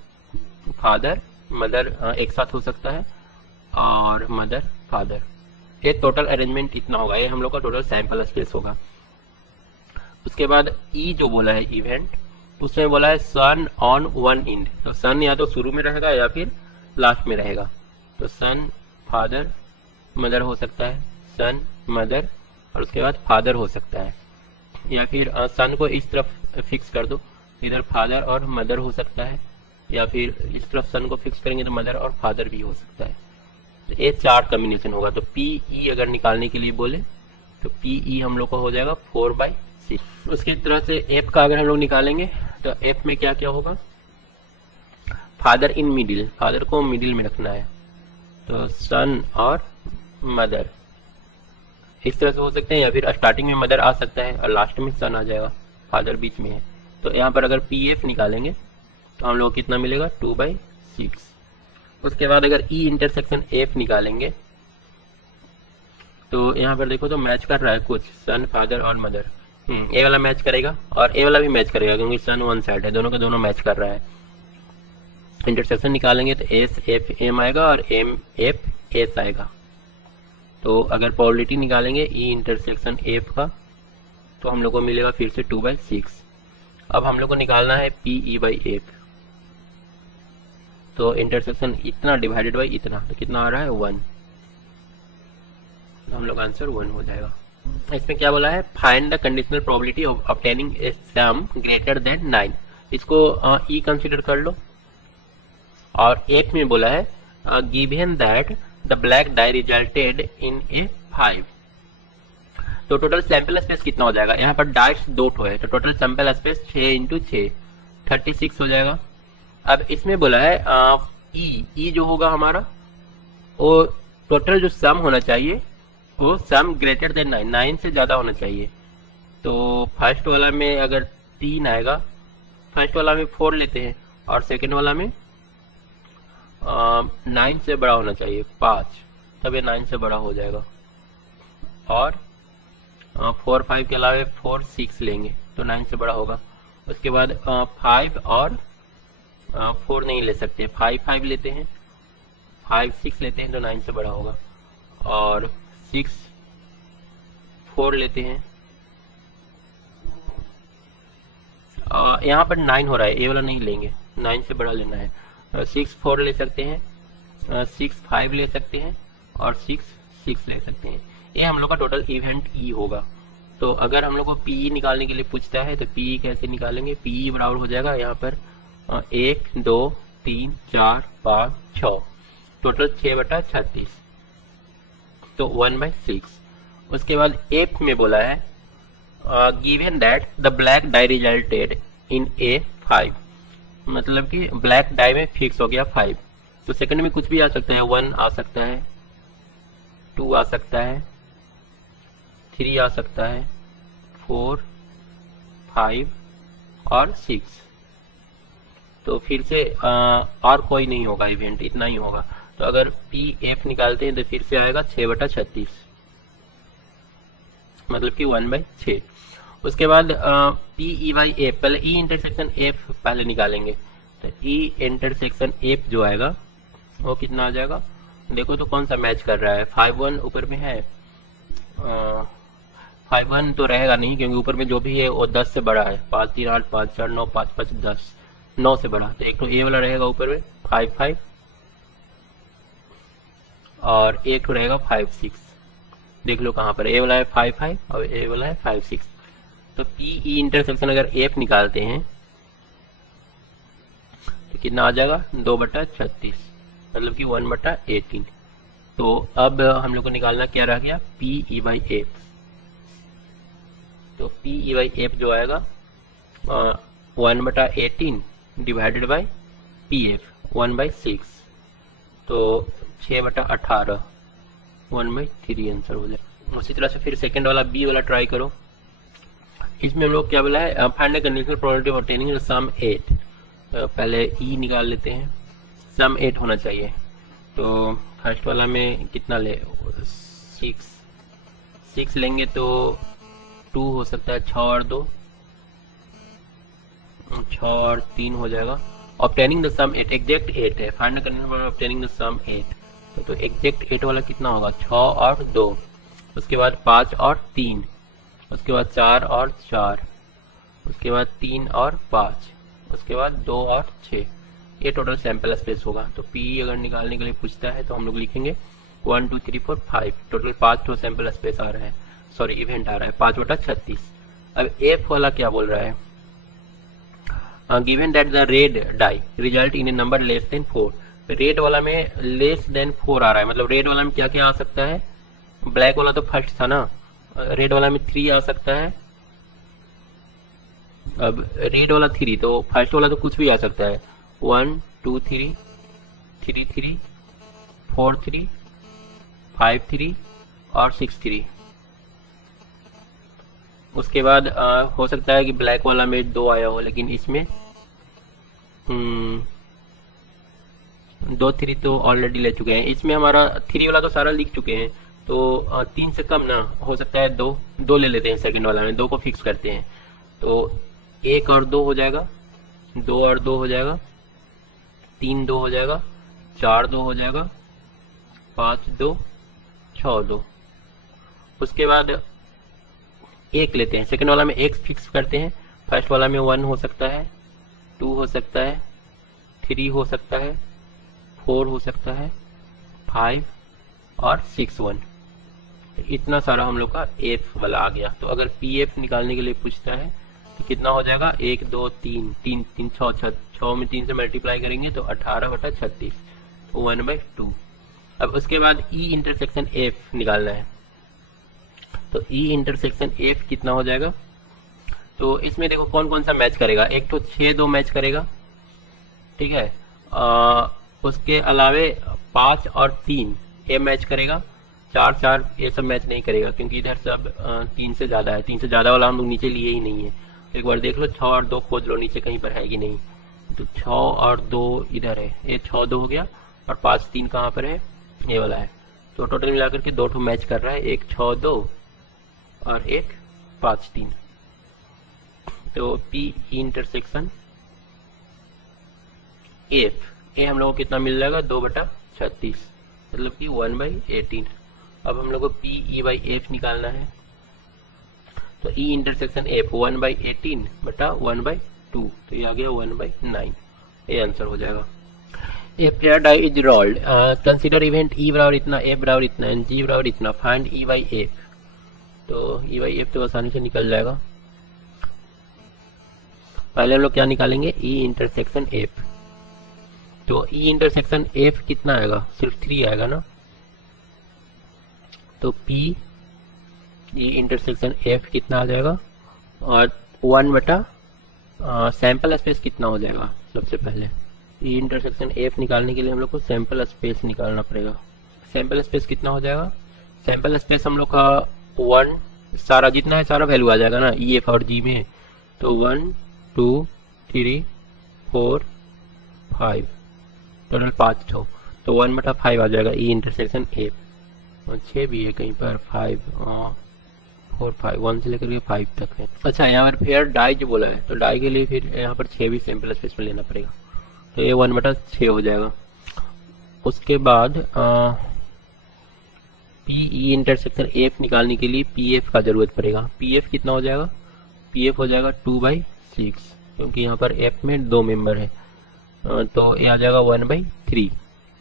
फादर मदर एक साथ हो सकता है और मदर फादर। ये टोटल अरेंजमेंट इतना होगा, ये हम लोग का टोटल सैंपल स्पेस होगा। उसके बाद ई जो बोला है इवेंट, उसमें बोला है सन ऑन वन इंड, तो सन या तो शुरू में रहेगा या फिर लास्ट में रहेगा। तो सन फादर मदर हो सकता है, सन मदर और उसके बाद फादर हो सकता है, या फिर सन को इस तरफ फिक्स कर दो, इधर फादर और मदर हो सकता है, या फिर इस तरफ सन को फिक्स करेंगे तो मदर और फादर भी हो सकता है। तो ये 4 कॉम्बिनेशन होगा। तो पी ई अगर निकालने के लिए बोले तो पी ई हम लोग को हो जाएगा 4/6। उसकी तरह से एफ का अगर हम लोग निकालेंगे तो एफ में क्या क्या होगा, फादर इन मिडिल, फादर को मिडिल में रखना है, तो सन और मदर इस तरह से हो सकते हैं, या फिर स्टार्टिंग में मदर आ सकता है और लास्ट में सन आ जाएगा, फादर बीच में है। तो यहाँ पर अगर पी एफ निकालेंगे तो हम लोग कितना मिलेगा 2/6। उसके बाद अगर ई इंटरसेक्शन एफ निकालेंगे तो यहाँ पर देखो तो मैच कर रहा है कुछ, सन फादर और मदर। ए वाला मैच करेगा और ए वाला भी मैच करेगा क्योंकि सन वन साइड है, दोनों का दोनों मैच कर रहा है। इंटरसेक्शन निकालेंगे तो एस एफ एम आएगा और एम एफ एस आएगा। तो अगर प्रोबेबिलिटी निकालेंगे ई इंटरसेक्शन एफ का तो हम लोग को मिलेगा फिर से 2/6। अब हम लोग को निकालना है पी ई बाई एफ, तो इंटरसेक्शन इतना डिवाइडेड बाई इतना, तो कितना आ रहा है 1, तो हम लोग आंसर 1 हो जाएगा। इसमें क्या बोला है, find the conditional probability of obtaining A some greater than 9। इसको ई कंसीडर कर लो। और एफ में बोला है given that the black die resulted in a 5। तो टोटल सैंपल स्पेस कितना हो जाएगा, यहाँ पर डाइट्स 2 है तो टोटल सैंपल स्पेस 6 × 6 36 हो जाएगा। अब इसमें बोला है ई जो होगा हमारा वो टोटल जो सम होना चाहिए वो सम ग्रेटर देन 9 से ज्यादा होना चाहिए। तो फर्स्ट वाला में अगर 3 आएगा, फर्स्ट वाला में 4 लेते हैं और सेकंड वाला में 9 से बड़ा होना चाहिए 5, तब ये 9 से बड़ा हो जाएगा। और 4 5 के अलावा 4 6 लेंगे तो 9 से बड़ा होगा। उसके बाद 5 और 4 नहीं ले सकते, 5 5 लेते हैं, 5 6 लेते हैं तो 9 से बड़ा होगा। और 6 4 लेते हैं, यहाँ पर 9 हो रहा है, ये वाला नहीं लेंगे, 9 से बड़ा लेना है। 6 4 ले सकते हैं, 6 5 ले सकते हैं और 6 6 ले सकते हैं। ये हम लोग का टोटल इवेंट ई होगा। तो अगर हम लोग को पीई निकालने के लिए पूछता है तो पीई कैसे निकालेंगे, पीई बराबर हो जाएगा यहाँ पर 1 2 3 4 5 6, टोटल 6/36, तो 1/6। उसके बाद एफ में बोला है given that the black die resulted in a 5, मतलब कि ब्लैक डाई में फिक्स हो गया 5। तो सेकंड में कुछ भी आ सकता है, 1 आ सकता है, 2 आ सकता है, 3 आ सकता है, 4 5 और 6। तो फिर से और कोई नहीं होगा इवेंट, इतना ही होगा। तो अगर पी एफ निकालते हैं तो फिर से आएगा 6/36, मतलब कि 1/6। उसके बाद पी ई बाई एफ, पहले ई इंटरसेक्शन एफ पहले निकालेंगे। तो ई इंटरसेक्शन एफ जो आएगा वो कितना आ जाएगा, देखो तो कौन सा मैच कर रहा है, 5 1 ऊपर में है, 5 1 तो रहेगा नहीं क्योंकि ऊपर में जो भी है वो 10 से बड़ा है, 5 3 8 5 4 9 5 5 10, 9 से बड़ा। तो एक तो ए वाला रहेगा ऊपर में 5 5 और एक तो रहेगा 5 6, देख लो कहाँ पर, ए वाला है 5 5 और ए वाला है 5 6। तो पी ई इंटरसेक्शन अगर एफ निकालते हैं तो कितना आ जाएगा 2/36, मतलब कि 1/18। तो अब हम लोग को निकालना क्या रह गया, पी ई बाई एफ। तो पी ई बाई एफ जो आएगा 1/18 डिवाइडेड बाई पी एफ 1/6, तो 6/18 1/3 आंसर हो जाए। उसी तरह से फिर सेकंड वाला बी वाला ट्राई करो। इसमें हम लोग क्या बोला है, find the conditional probability of obtaining sum 8। पहले ई निकाल लेते हैं, सम 8 होना चाहिए। तो फर्स्ट वाला में कितना ले, 6 लेंगे तो 2 हो सकता है, 6 और 2 6 और 3 हो जाएगा। ऑब्टेनिंग द सम 8, एग्जैक्ट 8 है, find the condition for obtaining the sum 8। तो एग्जैक्ट 8 वाला कितना होगा, 6 और 2, उसके बाद 5 और 3, उसके बाद 4 और 4, उसके बाद 3 और 5, उसके बाद 2 और 6। ये टोटल सैंपल स्पेस होगा। तो पी अगर निकालने के लिए पूछता है तो हम लोग लिखेंगे 1 2 3 4 5, टोटल 5 तो सैंपल स्पेस आ रहा है, सॉरी इवेंट आ रहा है 5/36। अब एफ वाला क्या बोल रहा है, given that the red die result in a number less than 4। Red वाला में लेस देन 4 आ रहा है, मतलब रेड वाला में क्या क्या आ सकता है, ब्लैक वाला तो फर्स्ट था ना, रेड वाला में 3 आ सकता है, अब रेड वाला 3, तो फर्स्ट वाला तो कुछ भी आ सकता है, 1 2 3 3 3 4 3 5 3 और 6 3। उसके बाद हो सकता है कि ब्लैक वाला में 2 आया हो, लेकिन इसमें 2 3 तो ऑलरेडी ले चुके हैं। इसमें हमारा 3 वाला तो सारा लिख चुके हैं, तो 3 से कम ना हो सकता है, 2 ले लेते हैं सेकंड वाला में, 2 को फिक्स करते हैं। तो 1 और 2 हो जाएगा, 2 और 2 हो जाएगा, 3 2 हो जाएगा, 4 2 हो जाएगा, 5 2 6 2। उसके बाद 1 लेते हैं, सेकंड वाला में 1 फिक्स करते हैं। फर्स्ट वाला में 1 हो सकता है, 2 हो सकता है, 3 हो सकता है, 4 हो सकता है, 5 और 6 1। इतना सारा हम लोग का एफ वाला आ गया। तो अगर पी एफ निकालने के लिए पूछता है तो कितना हो जाएगा, 1 2 3 3 3 6 6 में 3 से मल्टीप्लाई करेंगे तो 18/36, तो 1/2। अब उसके बाद ई इंटरसेक्शन एफ निकालना है। तो ई इंटरसेक्शन एफ कितना हो जाएगा, तो इसमें देखो कौन कौन सा मैच करेगा। एक तो 6 2 मैच करेगा, ठीक है। उसके अलावे 5 और 3 ये मैच करेगा, 4 4 ये सब मैच नहीं करेगा, क्योंकि इधर सब 3 से ज्यादा है। 3 से ज्यादा वाला हम लोग नीचे लिए ही नहीं है। एक बार देख लो, 6 और 2 खोज लो नीचे कहीं पर है कि नहीं। तो 6 और 2 इधर है, ये 6 2 हो गया, और 5 3 कहाँ पर है, ये वाला है। तो टोटल मिलाकर के 2 मैच कर रहा है, एक 6 2 और एक 5 3। तो पी इंटरसेक्शन एफ, ये हम लोग को कितना मिल जाएगा, 2/36, मतलब कि 1/18। अब हम लोग को पी ई बाई एफ निकालना है। तो ई इंटरसेक्शन एफ 1/18/1/2, तो ये आ गया 1/9। ये आंसर हो जाएगा। If player die is rolled, consider event E बराबर इतना, F बराबर इतना एंड G बराबर इतना, फाइंड E बाई F। तो E बाई F तो आसानी से निकल जाएगा। पहले हम लोग क्या निकालेंगे, E इंटरसेक्शन F। तो E इंटरसेक्शन F कितना आएगा, सिर्फ 3 आएगा ना। तो P E इंटरसेक्शन F कितना आ जाएगा, और 1 सैंपल स्पेस कितना हो जाएगा। सबसे पहले ई इंटरसेक्शन एफ निकालने के लिए हम लोग को सैंपल स्पेस निकालना पड़ेगा। सैंपल स्पेस कितना हो जाएगा, सैंपल स्पेस हम लोग का 1, सारा जितना है सारा वैल्यू आ जाएगा ना ई एफ और जी में। तो 1 2 3 4 5, टोटल 5 ठो, तो 1/5 आ जाएगा ई इंटरसेक्शन एफ। और 6 भी है कहीं पर, 5 4 5, 1 से लेकर के 5 तक है। अच्छा, यहाँ पर फिर डाई जो बोला है, तो डाई के लिए फिर यहाँ पर 6 भी सैंपल स्पेस में लेना पड़ेगा, तो ये 1/6 हो जाएगा। उसके बाद पी ई इंटरसेक्शन एफ निकालने के लिए पी एफ का जरूरत पड़ेगा। पी एफ कितना हो जाएगा, पी एफ हो जाएगा 2/6, क्योंकि यहाँ पर एफ में 2 मेंबर है, तो ये आ जाएगा 1/3।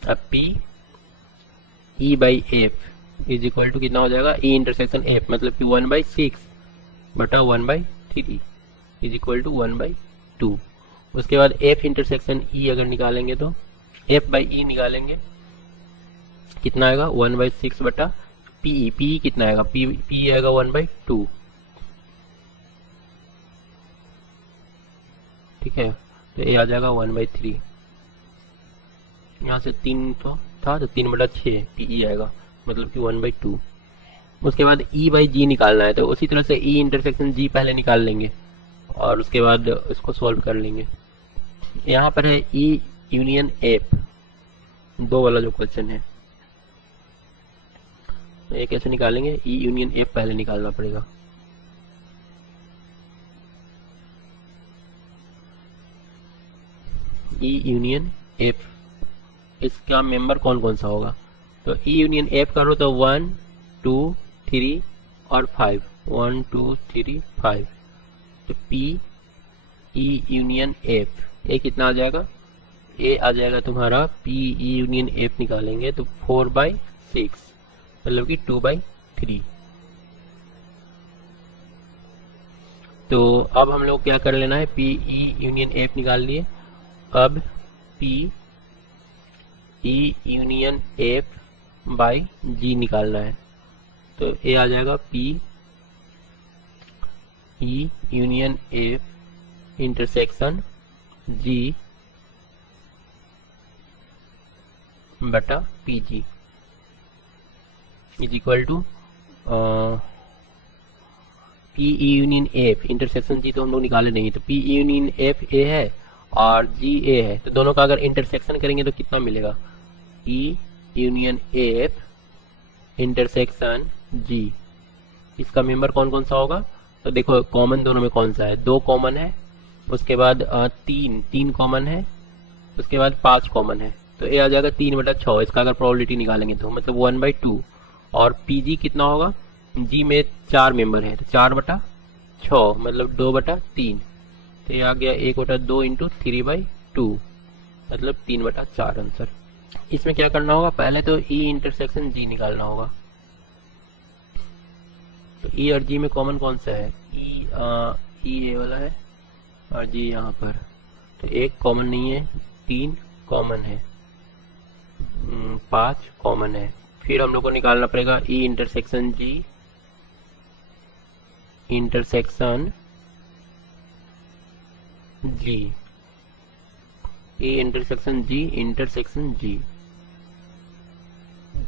अब P E by F is equal to कितना हो जाएगा, ई इंटरसेक्शन एफ मतलब कि 1/6/1/3 इज इक्वल टू 1/2। उसके बाद एफ इंटरसेक्शन ई अगर निकालेंगे तो एफ बाई ई निकालेंगे, कितना आएगा 1/6/पीई। पीई कितना आएगा, पी आएगा 1/2, ठीक है। तो ये आ जाएगा 1/3। यहाँ से 3 तो था, तो 3/6 पीई आएगा, मतलब कि 1/2। उसके बाद ई बाई जी निकालना है, तो उसी तरह से ई इंटरसेक्शन जी पहले निकाल लेंगे और उसके बाद इसको सॉल्व कर लेंगे। यहाँ पर है ई यूनियन एफ, 2 वाला जो क्वेश्चन है, तो ये कैसे निकालेंगे, ई यूनियन एफ पहले निकालना पड़ेगा। ई यूनियन एफ, इसका मेंबर कौन कौन सा होगा, तो ई यूनियन एफ करो तो 1 2 3 और 5, 1 2 3 5, तो पी ई यूनियन एफ ये कितना आ जाएगा, ये आ जाएगा तुम्हारा पी ई यूनियन एफ निकालेंगे तो 4/6, मतलब कि 2/3। तो अब हम लोग क्या कर लेना है, पी ई यूनियन एफ निकाल लिए। अब P E union F by G निकालना है, तो ये आ जाएगा P E union F intersection G बटा P G is equal to P union F. Intersection G तो हम लोग निकाले नहीं, तो पी यूनियन एफ ए है और जी ए है, तो दोनों का अगर इंटरसेक्शन करेंगे तो कितना मिलेगा, पी यूनियन एफ इंटरसेक्शन जी। इसका मेंबर कौन कौन सा होगा, तो देखो कॉमन दोनों में कौन सा है, 2 कॉमन है, उसके बाद 3 कॉमन है, उसके बाद 5 कॉमन है, तो ये आ जाएगा 3/6। इसका अगर प्रोबेबिलिटी निकालेंगे तो मतलब 1/2। और पीजी कितना होगा, जी में 4 मेंबर है तो 4/6 मतलब 2/3, तो ये आ गया 1/2 इंटू 3/2 मतलब 3/4 आंसर। इसमें क्या करना होगा, पहले तो ई इंटरसेक्शन जी निकालना होगा। तो ई और जी में कॉमन कौन सा है, ई ये वाला है और जी यहाँ पर, तो 1 कॉमन नहीं है, 3 कॉमन है, 5 कॉमन है। फिर हम लोग को निकालना पड़ेगा ई इंटरसेक्शन जी इंटरसेक्शन जी, ई इंटरसेक्शन जी इंटरसेक्शन जी।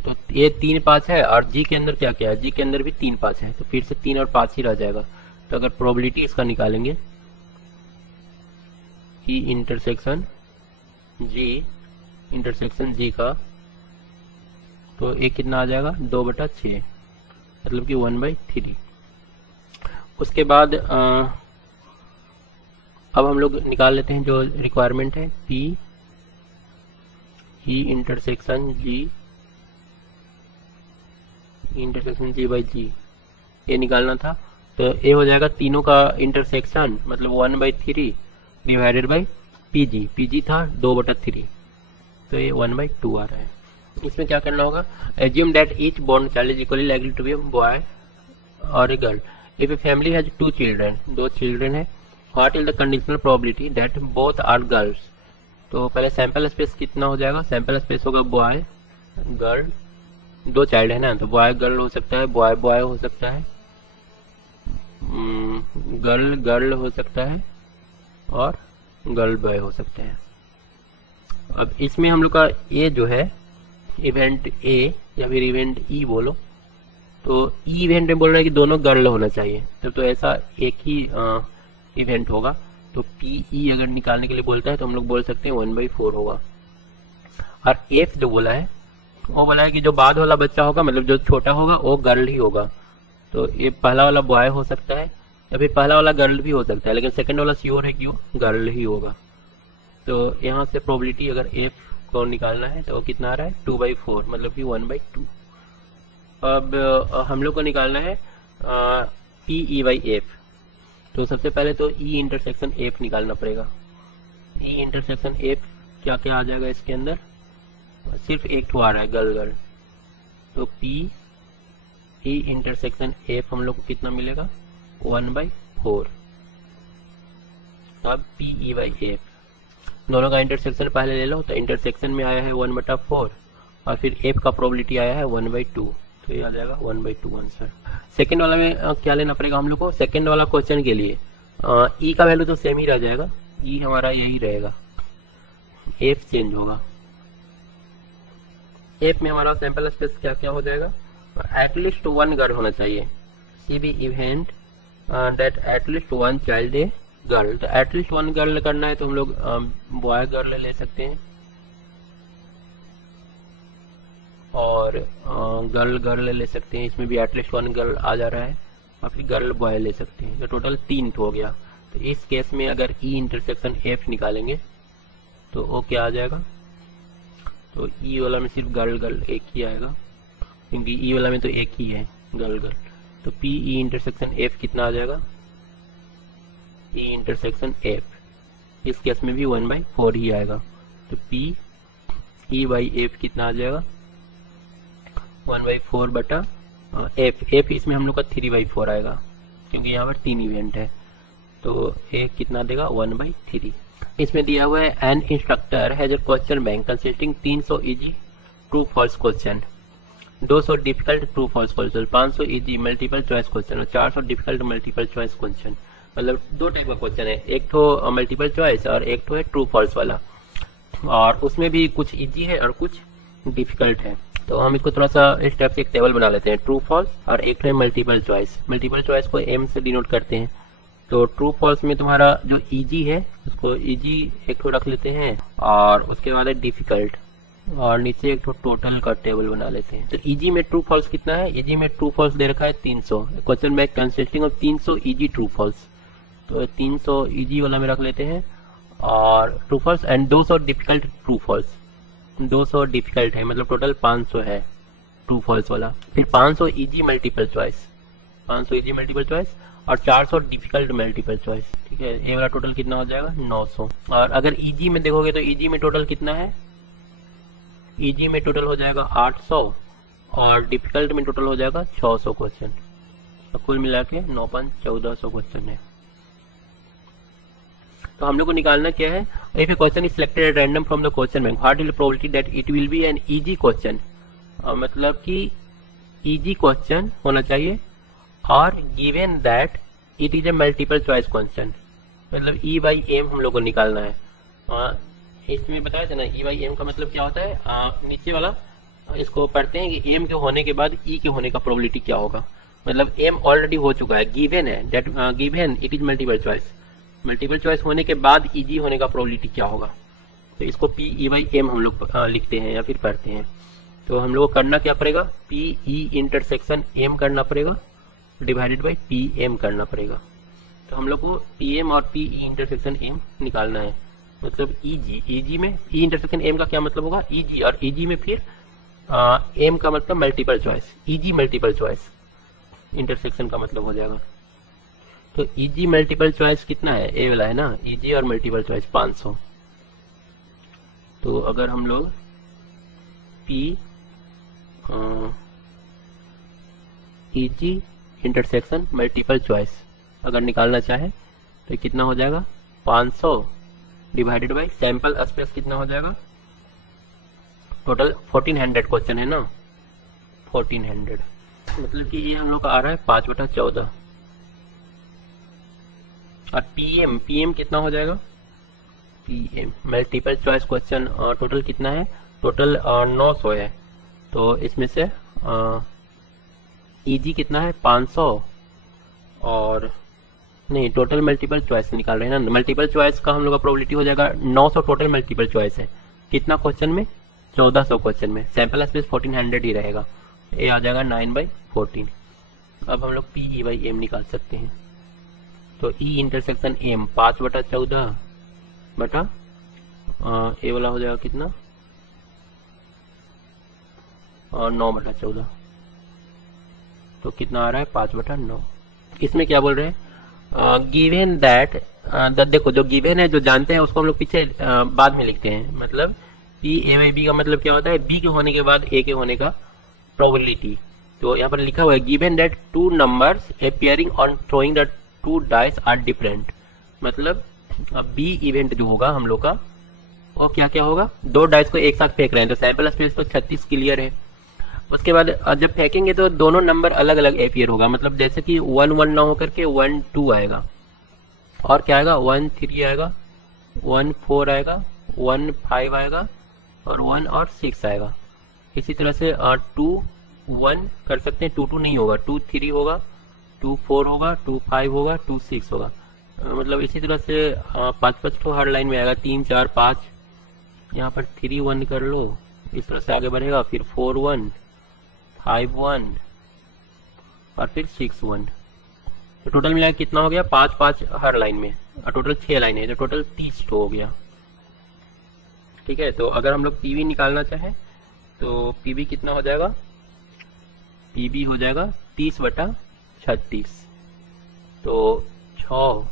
तो ये 3 5 है और जी के अंदर क्या क्या है, जी के अंदर भी 3 5 है, तो फिर से 3 और 5 ही रह जाएगा। तो अगर प्रोबेबिलिटी इसका निकालेंगे ई इंटरसेक्शन जी इंटरसेक्शन जी का, तो ये कितना आ जाएगा 2/6 मतलब कि 1/3। उसके बाद अब हम लोग निकाल लेते हैं जो रिक्वायरमेंट है, P E intersection G by G, ये निकालना था। तो ये हो जाएगा तीनों का इंटरसेक्शन मतलब 1/3 डिवाइडेड बाई पीजी, पीजी था 2/3, तो ये 1/2 आ रहा है। इसमें क्या करना होगा, assume that each born child is equally likely to be a boy or a girl if a family has 2 children, 2 children है, what is the conditional probability that both are girls। तो पहले सैंपल स्पेस कितना हो जाएगा, सैंपल स्पेस होगा बॉय गर्ल, 2 चाइल्ड है ना, तो बॉय गर्ल हो सकता है, बॉय बॉय हो सकता है, गर्ल गर्ल हो सकता है और गर्ल बॉय हो सकते हैं। अब इसमें हम लोग का ये जो है इवेंट ए या फिर इवेंट ई बोलो, तो ई इवेंट में बोल रहा है कि दोनों गर्ल होना चाहिए, तो ऐसा एक ही इवेंट होगा। तो पी ई अगर निकालने के लिए बोलता है तो हम लोग बोल सकते हैं 1/4 होगा। और एफ जो बोला है वो बोला है कि जो बाद वाला बच्चा होगा मतलब जो छोटा होगा वो गर्ल ही होगा, तो ये पहला वाला बॉय हो सकता है या फिर पहला वाला गर्ल भी हो सकता है, लेकिन सेकंड वाला श्योर है कि वो गर्ल ही होगा। तो यहाँ से प्रोबेबिलिटी अगर एफ को निकालना है तो वो कितना आ रहा है 2/4 मतलब कि 1/2। अब हम लोग को निकालना है पी ई बाई एफ। तो सबसे पहले तो ई इंटरसेक्शन एफ निकालना पड़ेगा। ई इंटरसेक्शन एफ क्या क्या आ जाएगा इसके अंदर, सिर्फ एक तो आ रहा है गर्ल गर्ल, तो पी ई इंटरसेक्शन एफ हम लोग को कितना मिलेगा 1/4। अब पी ई बाई एफ दोनों का इंटरसेक्शन पहले ले लो, तो इंटरसेक्शन में आया है 1/4 और फिर एफ का प्रोबेबिलिटी आया है 1/2, तो ये आ जाएगा 1/2 आंसर। सेकंड वाला में क्या लेना पड़ेगा हम लोग को, सेकंड वाला क्वेश्चन के लिए ई का वैल्यू तो सेम ही रह जाएगा, ई हमारा यही रहेगा, एफ चेंज होगा। एफ में हमारा सैंपल स्पेस क्या क्या हो जाएगा, एटलीस्ट 1 गर्ल होना चाहिए, see B event that at least 1 child a girl. तो एटलीस्ट 1 गर्ल करना है तो हम लोग बॉय गर्ल ले सकते हैं और गर्ल गर्ल ले सकते हैं, इसमें भी एटलीस्ट 1 गर्ल आ जा रहा है, और फिर गर्ल बॉय ले सकते हैं, तो टोटल 3 हो गया। तो इस केस में अगर ई इंटरसेक्शन एफ निकालेंगे तो वो क्या आ जाएगा, तो ई वाला में सिर्फ गर्ल गर्ल एक ही आएगा, क्योंकि ई वाला में तो एक ही है गर्ल गर्ल। तो पी ई इंटरसेक्शन एफ कितना आ जाएगा, ई इंटरसेक्शन एफ इस केस में भी 1/4 ही आएगा, तो पी ई बाई एफ कितना आ जाएगा 1/4 बटा एफ। एफ इसमें हम लोग का 3/4 आएगा क्योंकि यहाँ पर 3 इवेंट है, तो एफ कितना देगा 1/3। इसमें दिया हुआ है an instructor has a question bank consisting 300 easy true false question, 200 difficult true false question, 500 easy multiple choice question और 400 डिफिकल्ट मल्टीपल चॉइस क्वेश्चन। मतलब दो टाइप का क्वेश्चन है, एक तो मल्टीपल चॉइस और एक तो है ट्रू फॉल्स वाला, और उसमें भी कुछ इजी है और कुछ डिफिकल्ट है। तो हम इसको थोड़ा सा इस टाइप से एक टेबल बना लेते हैं, ट्रू फॉल्स और एक है मल्टीपल चॉइस। मल्टीपल चॉइस को एम से डिनोट करते हैं। तो ट्रू फॉल्स में तुम्हारा जो इजी है उसको इजी एक तो रख लेते हैं, और उसके बाद है डिफिकल्ट, और नीचे एक तो टोटल का टेबल बना लेते हैं। तो इजी में ट्रू फॉल्स कितना है? इजी में ट्रू फॉल्स दे रखा है 300। Question bank consisting of 300 easy true false, तो 300 इजी वाला में रख लेते हैं, और true false and 200 difficult true false. 200 difficult है, मतलब टोटल 500 है ट्रू फॉल्स वाला। फिर 500 easy multiple choice, 500 easy multiple choice, और 400 डिफिकल्ट मल्टीपल चॉइस। ठीक है, ये वाला टोटल कितना हो जाएगा? 900। और अगर इजी में देखोगे तो इजी में टोटल कितना है? इजी में टोटल हो जाएगा 800, और डिफिकल्ट में टोटल हो जाएगा 600 क्वेश्चन। तो कुल मिला के 9,1400 क्वेश्चन है। तो हम लोग को निकालना क्या है? If A question is selected at random from the question bank, what is the probability that it will be an easy question. मतलब कि इजी क्वेश्चन होना चाहिए, और given that it is a multiple choice question. मतलब ई बाई एम हम लोग को निकालना है। इसमें बताया था ना, ई बाई एम का मतलब क्या होता है? नीचे वाला इसको पढ़ते हैं कि एम के होने के बाद ई के होने का प्रोबेबिलिटी क्या होगा। मतलब एम ऑलरेडी हो चुका है, गिवन है, that given it is multiple choice. Multiple choice होने के बाद इजी होने का प्रोबेबिलिटी क्या होगा। तो इसको पी ई बाई एम हम लोग लिखते हैं या फिर पढ़ते हैं। तो हम लोग को करना क्या पड़ेगा? पी ई इंटरसेक्शन एम करना पड़ेगा, डिवाइडेड बाई पी एम करना पड़ेगा। तो हम लोग को पी एम और पी ई इंटरसेक्शन एम निकालना है। मतलब इजी, इजी में ई इंटरसेक्शन एम का क्या मतलब होगा? इजी, और इजी में फिर एम का मतलब multiple choice, easy multiple choice intersection का मतलब हो जाएगा। तो इजी मल्टीपल चॉइस कितना है? ए वाला है ना, इजी और मल्टीपल चॉइस 500। तो अगर हम लोग P easy intersection multiple choice अगर निकालना चाहे तो कितना हो जाएगा? 500 डिवाइडेड बाई सैंपल स्पेस कितना हो जाएगा? टोटल 1400 क्वेश्चन है ना, 1400। मतलब कि ये हम लोग का आ रहा है 5/14। और पीएम कितना हो जाएगा? PM multiple choice question total कितना है? टोटल 900 है। तो इसमें से इजी कितना है? 500, और नहीं, टोटल मल्टीपल चॉइस निकाल रहे हैं ना। मल्टीपल चॉइस का हम लोग का प्रोबेबिलिटी हो जाएगा 900। टोटल मल्टीपल चॉइस है कितना क्वेश्चन में? 1400 क्वेश्चन में। सैंपल स्पेस 1400 ही रहेगा। ये आ जाएगा 9/14। अब हम लोग पी ई बाई एम निकाल सकते हैं। तो ई इंटरसेक्शन एम 5/14 बटा ए वाला हो जाएगा कितना? 9/14। तो कितना आ रहा है? 5/9। इसमें क्या बोल रहे हैं? गिवन दैट, देखो जो गिवन है, जो जानते हैं उसको हम लोग पीछे बाद में लिखते हैं। मतलब पी ए बाई बी का मतलब क्या होता है? बी के होने के बाद ए के होने का प्रोबेबिलिटी। तो यहाँ पर लिखा हुआ है given that 2 numbers appearing on throwing the 2 dice are different. मतलब बी इवेंट जो होगा हम लोग का, वो क्या क्या होगा? 2 डाइस को एक साथ फेंक रहे हैं। तो सैंपल स्पेस तो 36 क्लियर है। उसके बाद जब फेंकेंगे तो दोनों नंबर अलग अलग अपियर होगा। मतलब जैसे कि 1 1 ना होकर के 1 2 आएगा, और क्या आएगा? 1 3 आएगा, 1 4 आएगा, 1 5 आएगा, और 1 और 6 आएगा। इसी तरह से 2 1 कर सकते हैं, 2 2 नहीं होगा, 2 3 होगा, 2 4 होगा, 2 5 होगा, 2 6 होगा। मतलब इसी तरह से 5 तो हर लाइन में आएगा, 3 4 5। यहाँ पर 3 1 कर लो, इस तरह से आगे बढ़ेगा। फिर 4 1 5 1 और फिर 6 1। तो टोटल मिला कितना हो गया? 5 5 हर लाइन में, और टोटल 6 लाइन है, तो टोटल 30 हो गया। ठीक है, तो अगर हम लोग पीवी निकालना चाहें तो पीवी कितना हो जाएगा? पीवी हो जाएगा 30/36। तो 6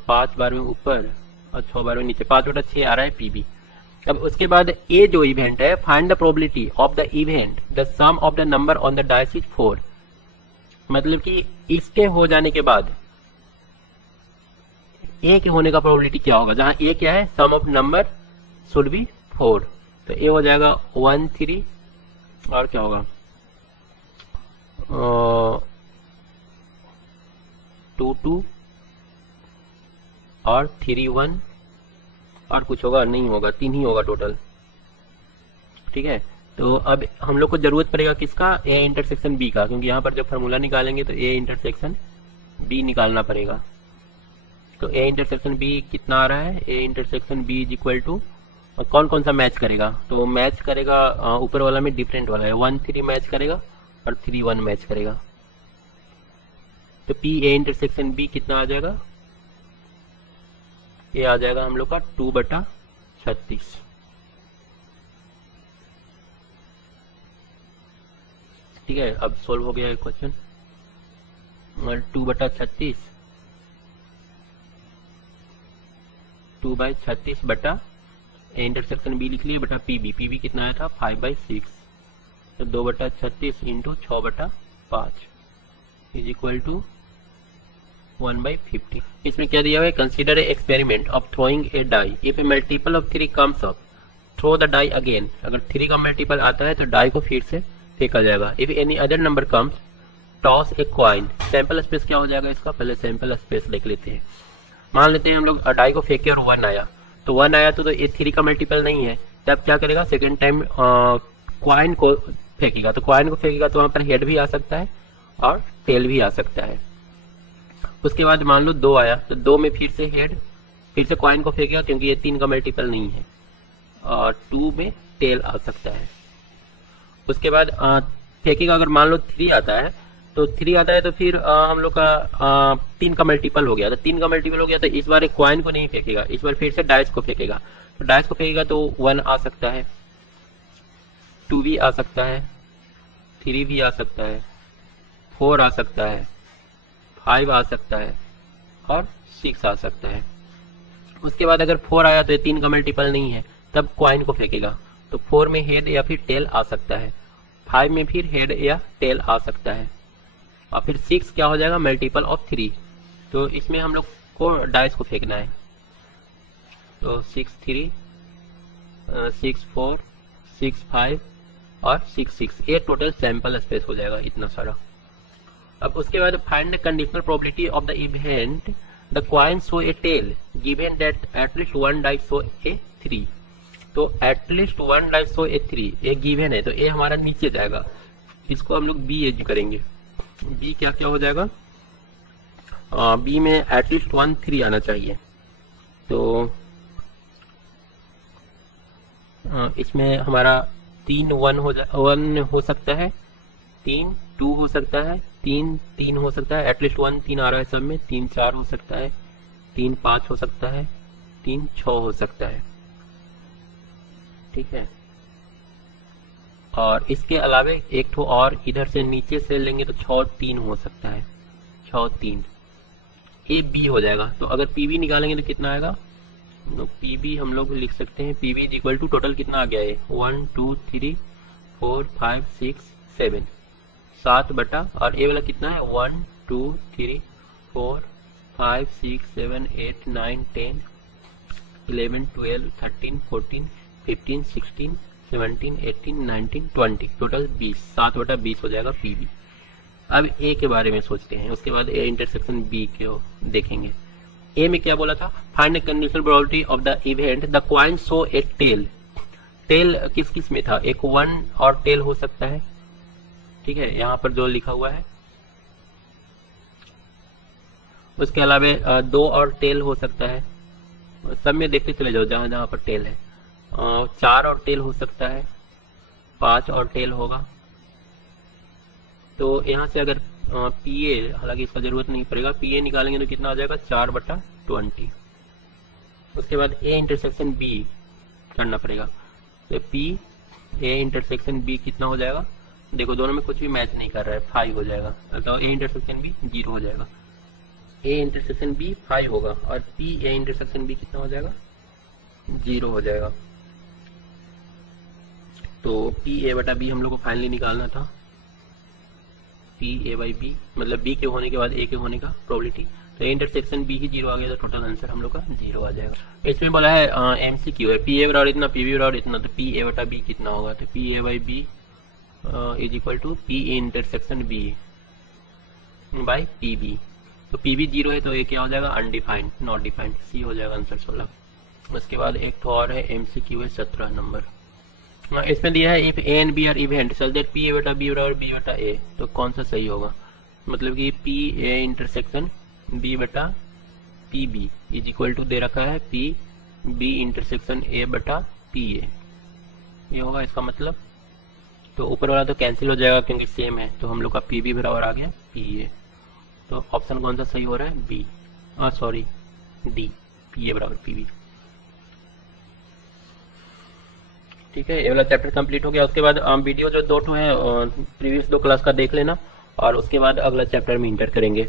5 बार में ऊपर और 6 बार में नीचे, 5/6 आ रहा है पीवी। अब उसके बाद ए जो इवेंट है, find the probability of the event the sum of the number on the dice is 4। मतलब कि इसके हो जाने के बाद ए के होने का प्रोबेबिलिटी क्या होगा? जहां ए क्या है? सम ऑफ नंबर शुड बी 4। तो ए हो जाएगा 1 3, और क्या होगा? 2 2 और 3 1 और कुछ होगा नहीं होगा, 3 ही होगा टोटल। ठीक है, तो अब हम लोग को जरूरत पड़ेगा किसका, ए इंटरसेक्शन बी का, क्योंकि यहाँ पर जब फार्मूला निकालेंगे तो ए इंटरसेक्शन बी निकालना पड़ेगा। तो ए इंटरसेक्शन बी कितना आ रहा है, A intersection B is equal to, कौन कौन सा मैच करेगा, तो मैच करेगा ऊपर वाला में डिफरेंट वाला है, 1 3 मैच करेगा और 3 1 मैच करेगा। तो पी ए इंटरसेक्शन बी कितना आ जाएगा, ये आ जाएगा हम लोग का 2/36। ठीक है, अब सोल्व हो गया क्वेश्चन। 2/36 2/36 बटा इंटरसेक्शन बी लिख लिए बटा पीबी, पीबी कितना आया था 5/6, तो 2/36 इंटू 6/5 इज इक्वल टू 1/50। इसमें क्या दिया हुआ है, consider a experiment of throwing a die, if a multiple of 3 comes up throw the die again, अगर 3 का मल्टीपल आता है तो डाई को फिर से फेंका जाएगा। If any other number comes toss a coin, sample space क्या हो जाएगा इसका, पहले सैंपल स्पेस देख लेते हैं। मान लेते हैं हम लोग डाई को फेंके और 1 आया, तो 1 आया तो ये 3 का मल्टीपल नहीं है, तब क्या करेगा, सेकेंड टाइम कॉइन को फेंकेगा, तो कॉइन को फेंकेगा तो वहां पर हेड भी आ सकता है और टेल भी आ सकता है। उसके बाद मान लो 2 आया, तो 2 में फिर से हेड, फिर से कॉइन को फेंकेगा क्योंकि ये 3 का मल्टीपल नहीं है, और 2 में टेल आ सकता है। उसके बाद फेंकेगा, अगर मान लो 3 आता है, तो 3 आता है तो फिर हम लोग का 3 का मल्टीपल हो गया, तो 3 का मल्टीपल हो गया तो इस बार एक कॉइन को नहीं फेंकेगा, इस बार फिर से डाइस को फेंकेगा, तो डाइस को फेंकेगा तो 1 आ सकता है, 2 भी आ सकता है, 3 भी आ सकता है, 4 आ सकता है, 5 आ सकता है और 6 आ सकता है। उसके बाद अगर 4 आया तो ये 3 का मल्टीपल नहीं है, तब कॉइन को फेंकेगा, तो 4 में हेड या फिर टेल आ सकता है, 5 में फिर हेड या टेल आ सकता है, और फिर 6 क्या हो जाएगा, मल्टीपल ऑफ 3, तो इसमें हम लोग को डाइस को फेंकना है। तो 6 3 6 4 6 5 और 6 6, ये टोटल सैंपल स्पेस हो जाएगा इतना सारा। अब उसके बाद find the conditional probability of the event the coin show a tail given that at least 1 dice show a 3, तो एटलीस्ट 1 डाइस शो ए 3 ये गिवन है, तो ये हमारा नीचे जाएगा, इसको हम लोग बी एज करेंगे। बी क्या क्या हो जाएगा, बी में एटलीस्ट 1 3 आना चाहिए, तो इसमें हमारा 3 1 हो सकता है, 3 2 हो सकता है, 3 3 हो सकता है, एटलीस्ट 1 3 आ रहा है सब में, 3 4 हो सकता है, 3 5 हो सकता है, 3 6 हो सकता है। ठीक है, और इसके अलावे एक ठो और इधर से नीचे से लेंगे तो 6 3 हो सकता है, 6 3 ए बी हो जाएगा। तो अगर पीबी निकालेंगे तो कितना आएगा, तो पीबी हम लोग लिख सकते हैं, P B is equal to total कितना आ गया है 1 2 3 4 5 6 7, 7 बटा, और ए वाला कितना है 1 2 3 4 5 6 7 8 9 10 11 12 13 14 15 16 17 18 19 20, टोटल 20, 7 बटा 20 हो जाएगा पीबी। अब ए के बारे में सोचते हैं, उसके बाद ए इंटरसेक्शन बी के देखेंगे। ए में क्या बोला था, find the conditional probability of the event the coin show a tail, tail किस किस में था, एक 1 और टेल हो सकता है। ठीक है, यहाँ पर जो लिखा हुआ है, उसके अलावा 2 और टेल हो सकता है, सब में देखते चले जाओ जहां जहां पर टेल है, 4 और टेल हो सकता है, 5 और टेल होगा। तो यहाँ से अगर पीए, हालांकि इसका जरूरत नहीं पड़ेगा, पीए निकालेंगे तो कितना आ जाएगा 4 बटा 20। उसके बाद ए इंटरसेक्शन बी करना पड़ेगा, तो पी ए इंटरसेक्शन बी कितना हो जाएगा, देखो दोनों में कुछ भी मैच नहीं कर रहा है, 5 हो जाएगा, तो ए इंटरसेक्शन बी 0 हो जाएगा, ए इंटरसेक्शन बी 5 होगा, और पी ए इंटरसेक्शन बी कितना हो जाएगा 0 हो जाएगा। तो पी ए बटा बी हम लोग को फाइनली निकालना था, पी ए बाई बी, मतलब बी के होने के बाद ए के होने का प्रोबेबिलिटी, तो इंटरसेक्शन बी ही 0 आ गया, तो टोटल आंसर हम लोग का 0 आ जाएगा। इसमें बोला है एमसीक्यू है, पी ए बराबर इतना, पी बी बराबर इतना, तो पी ए बटा बी कितना होगा, तो P A by B is equal to P A intersection B by P B. तो पी भी 0 है तो ए क्या हो जाएगा, अनडिफाइंड, नॉट डिफाइंड, सी हो जाएगा आंसर 16। उसके बाद एक तो और है MCQ है 17 नंबर। इसमें दिया है if A and B are event such that P A बटा बी बराबर बी बटा ए, तो कौन सा सही होगा, मतलब कि पी ए इंटरसेक्शन बी बटा P B is equal to दे रखा है पी बी इंटरसेक्शन ए बटा पी ए, ये होगा इसका मतलब। तो ऊपर वाला तो कैंसिल हो जाएगा क्योंकि सेम है, तो हम लोग का पी बी बराबर आ गया पी ए, तो ऑप्शन कौन सा सही हो रहा है, B, sorry D, P A बराबर पी बी। ठीक है, ये वाला चैप्टर कंप्लीट हो गया। उसके बाद वीडियो जो 2 है प्रीवियस 2 क्लास का देख लेना, और उसके बाद अगला चैप्टर में इंटर करेंगे।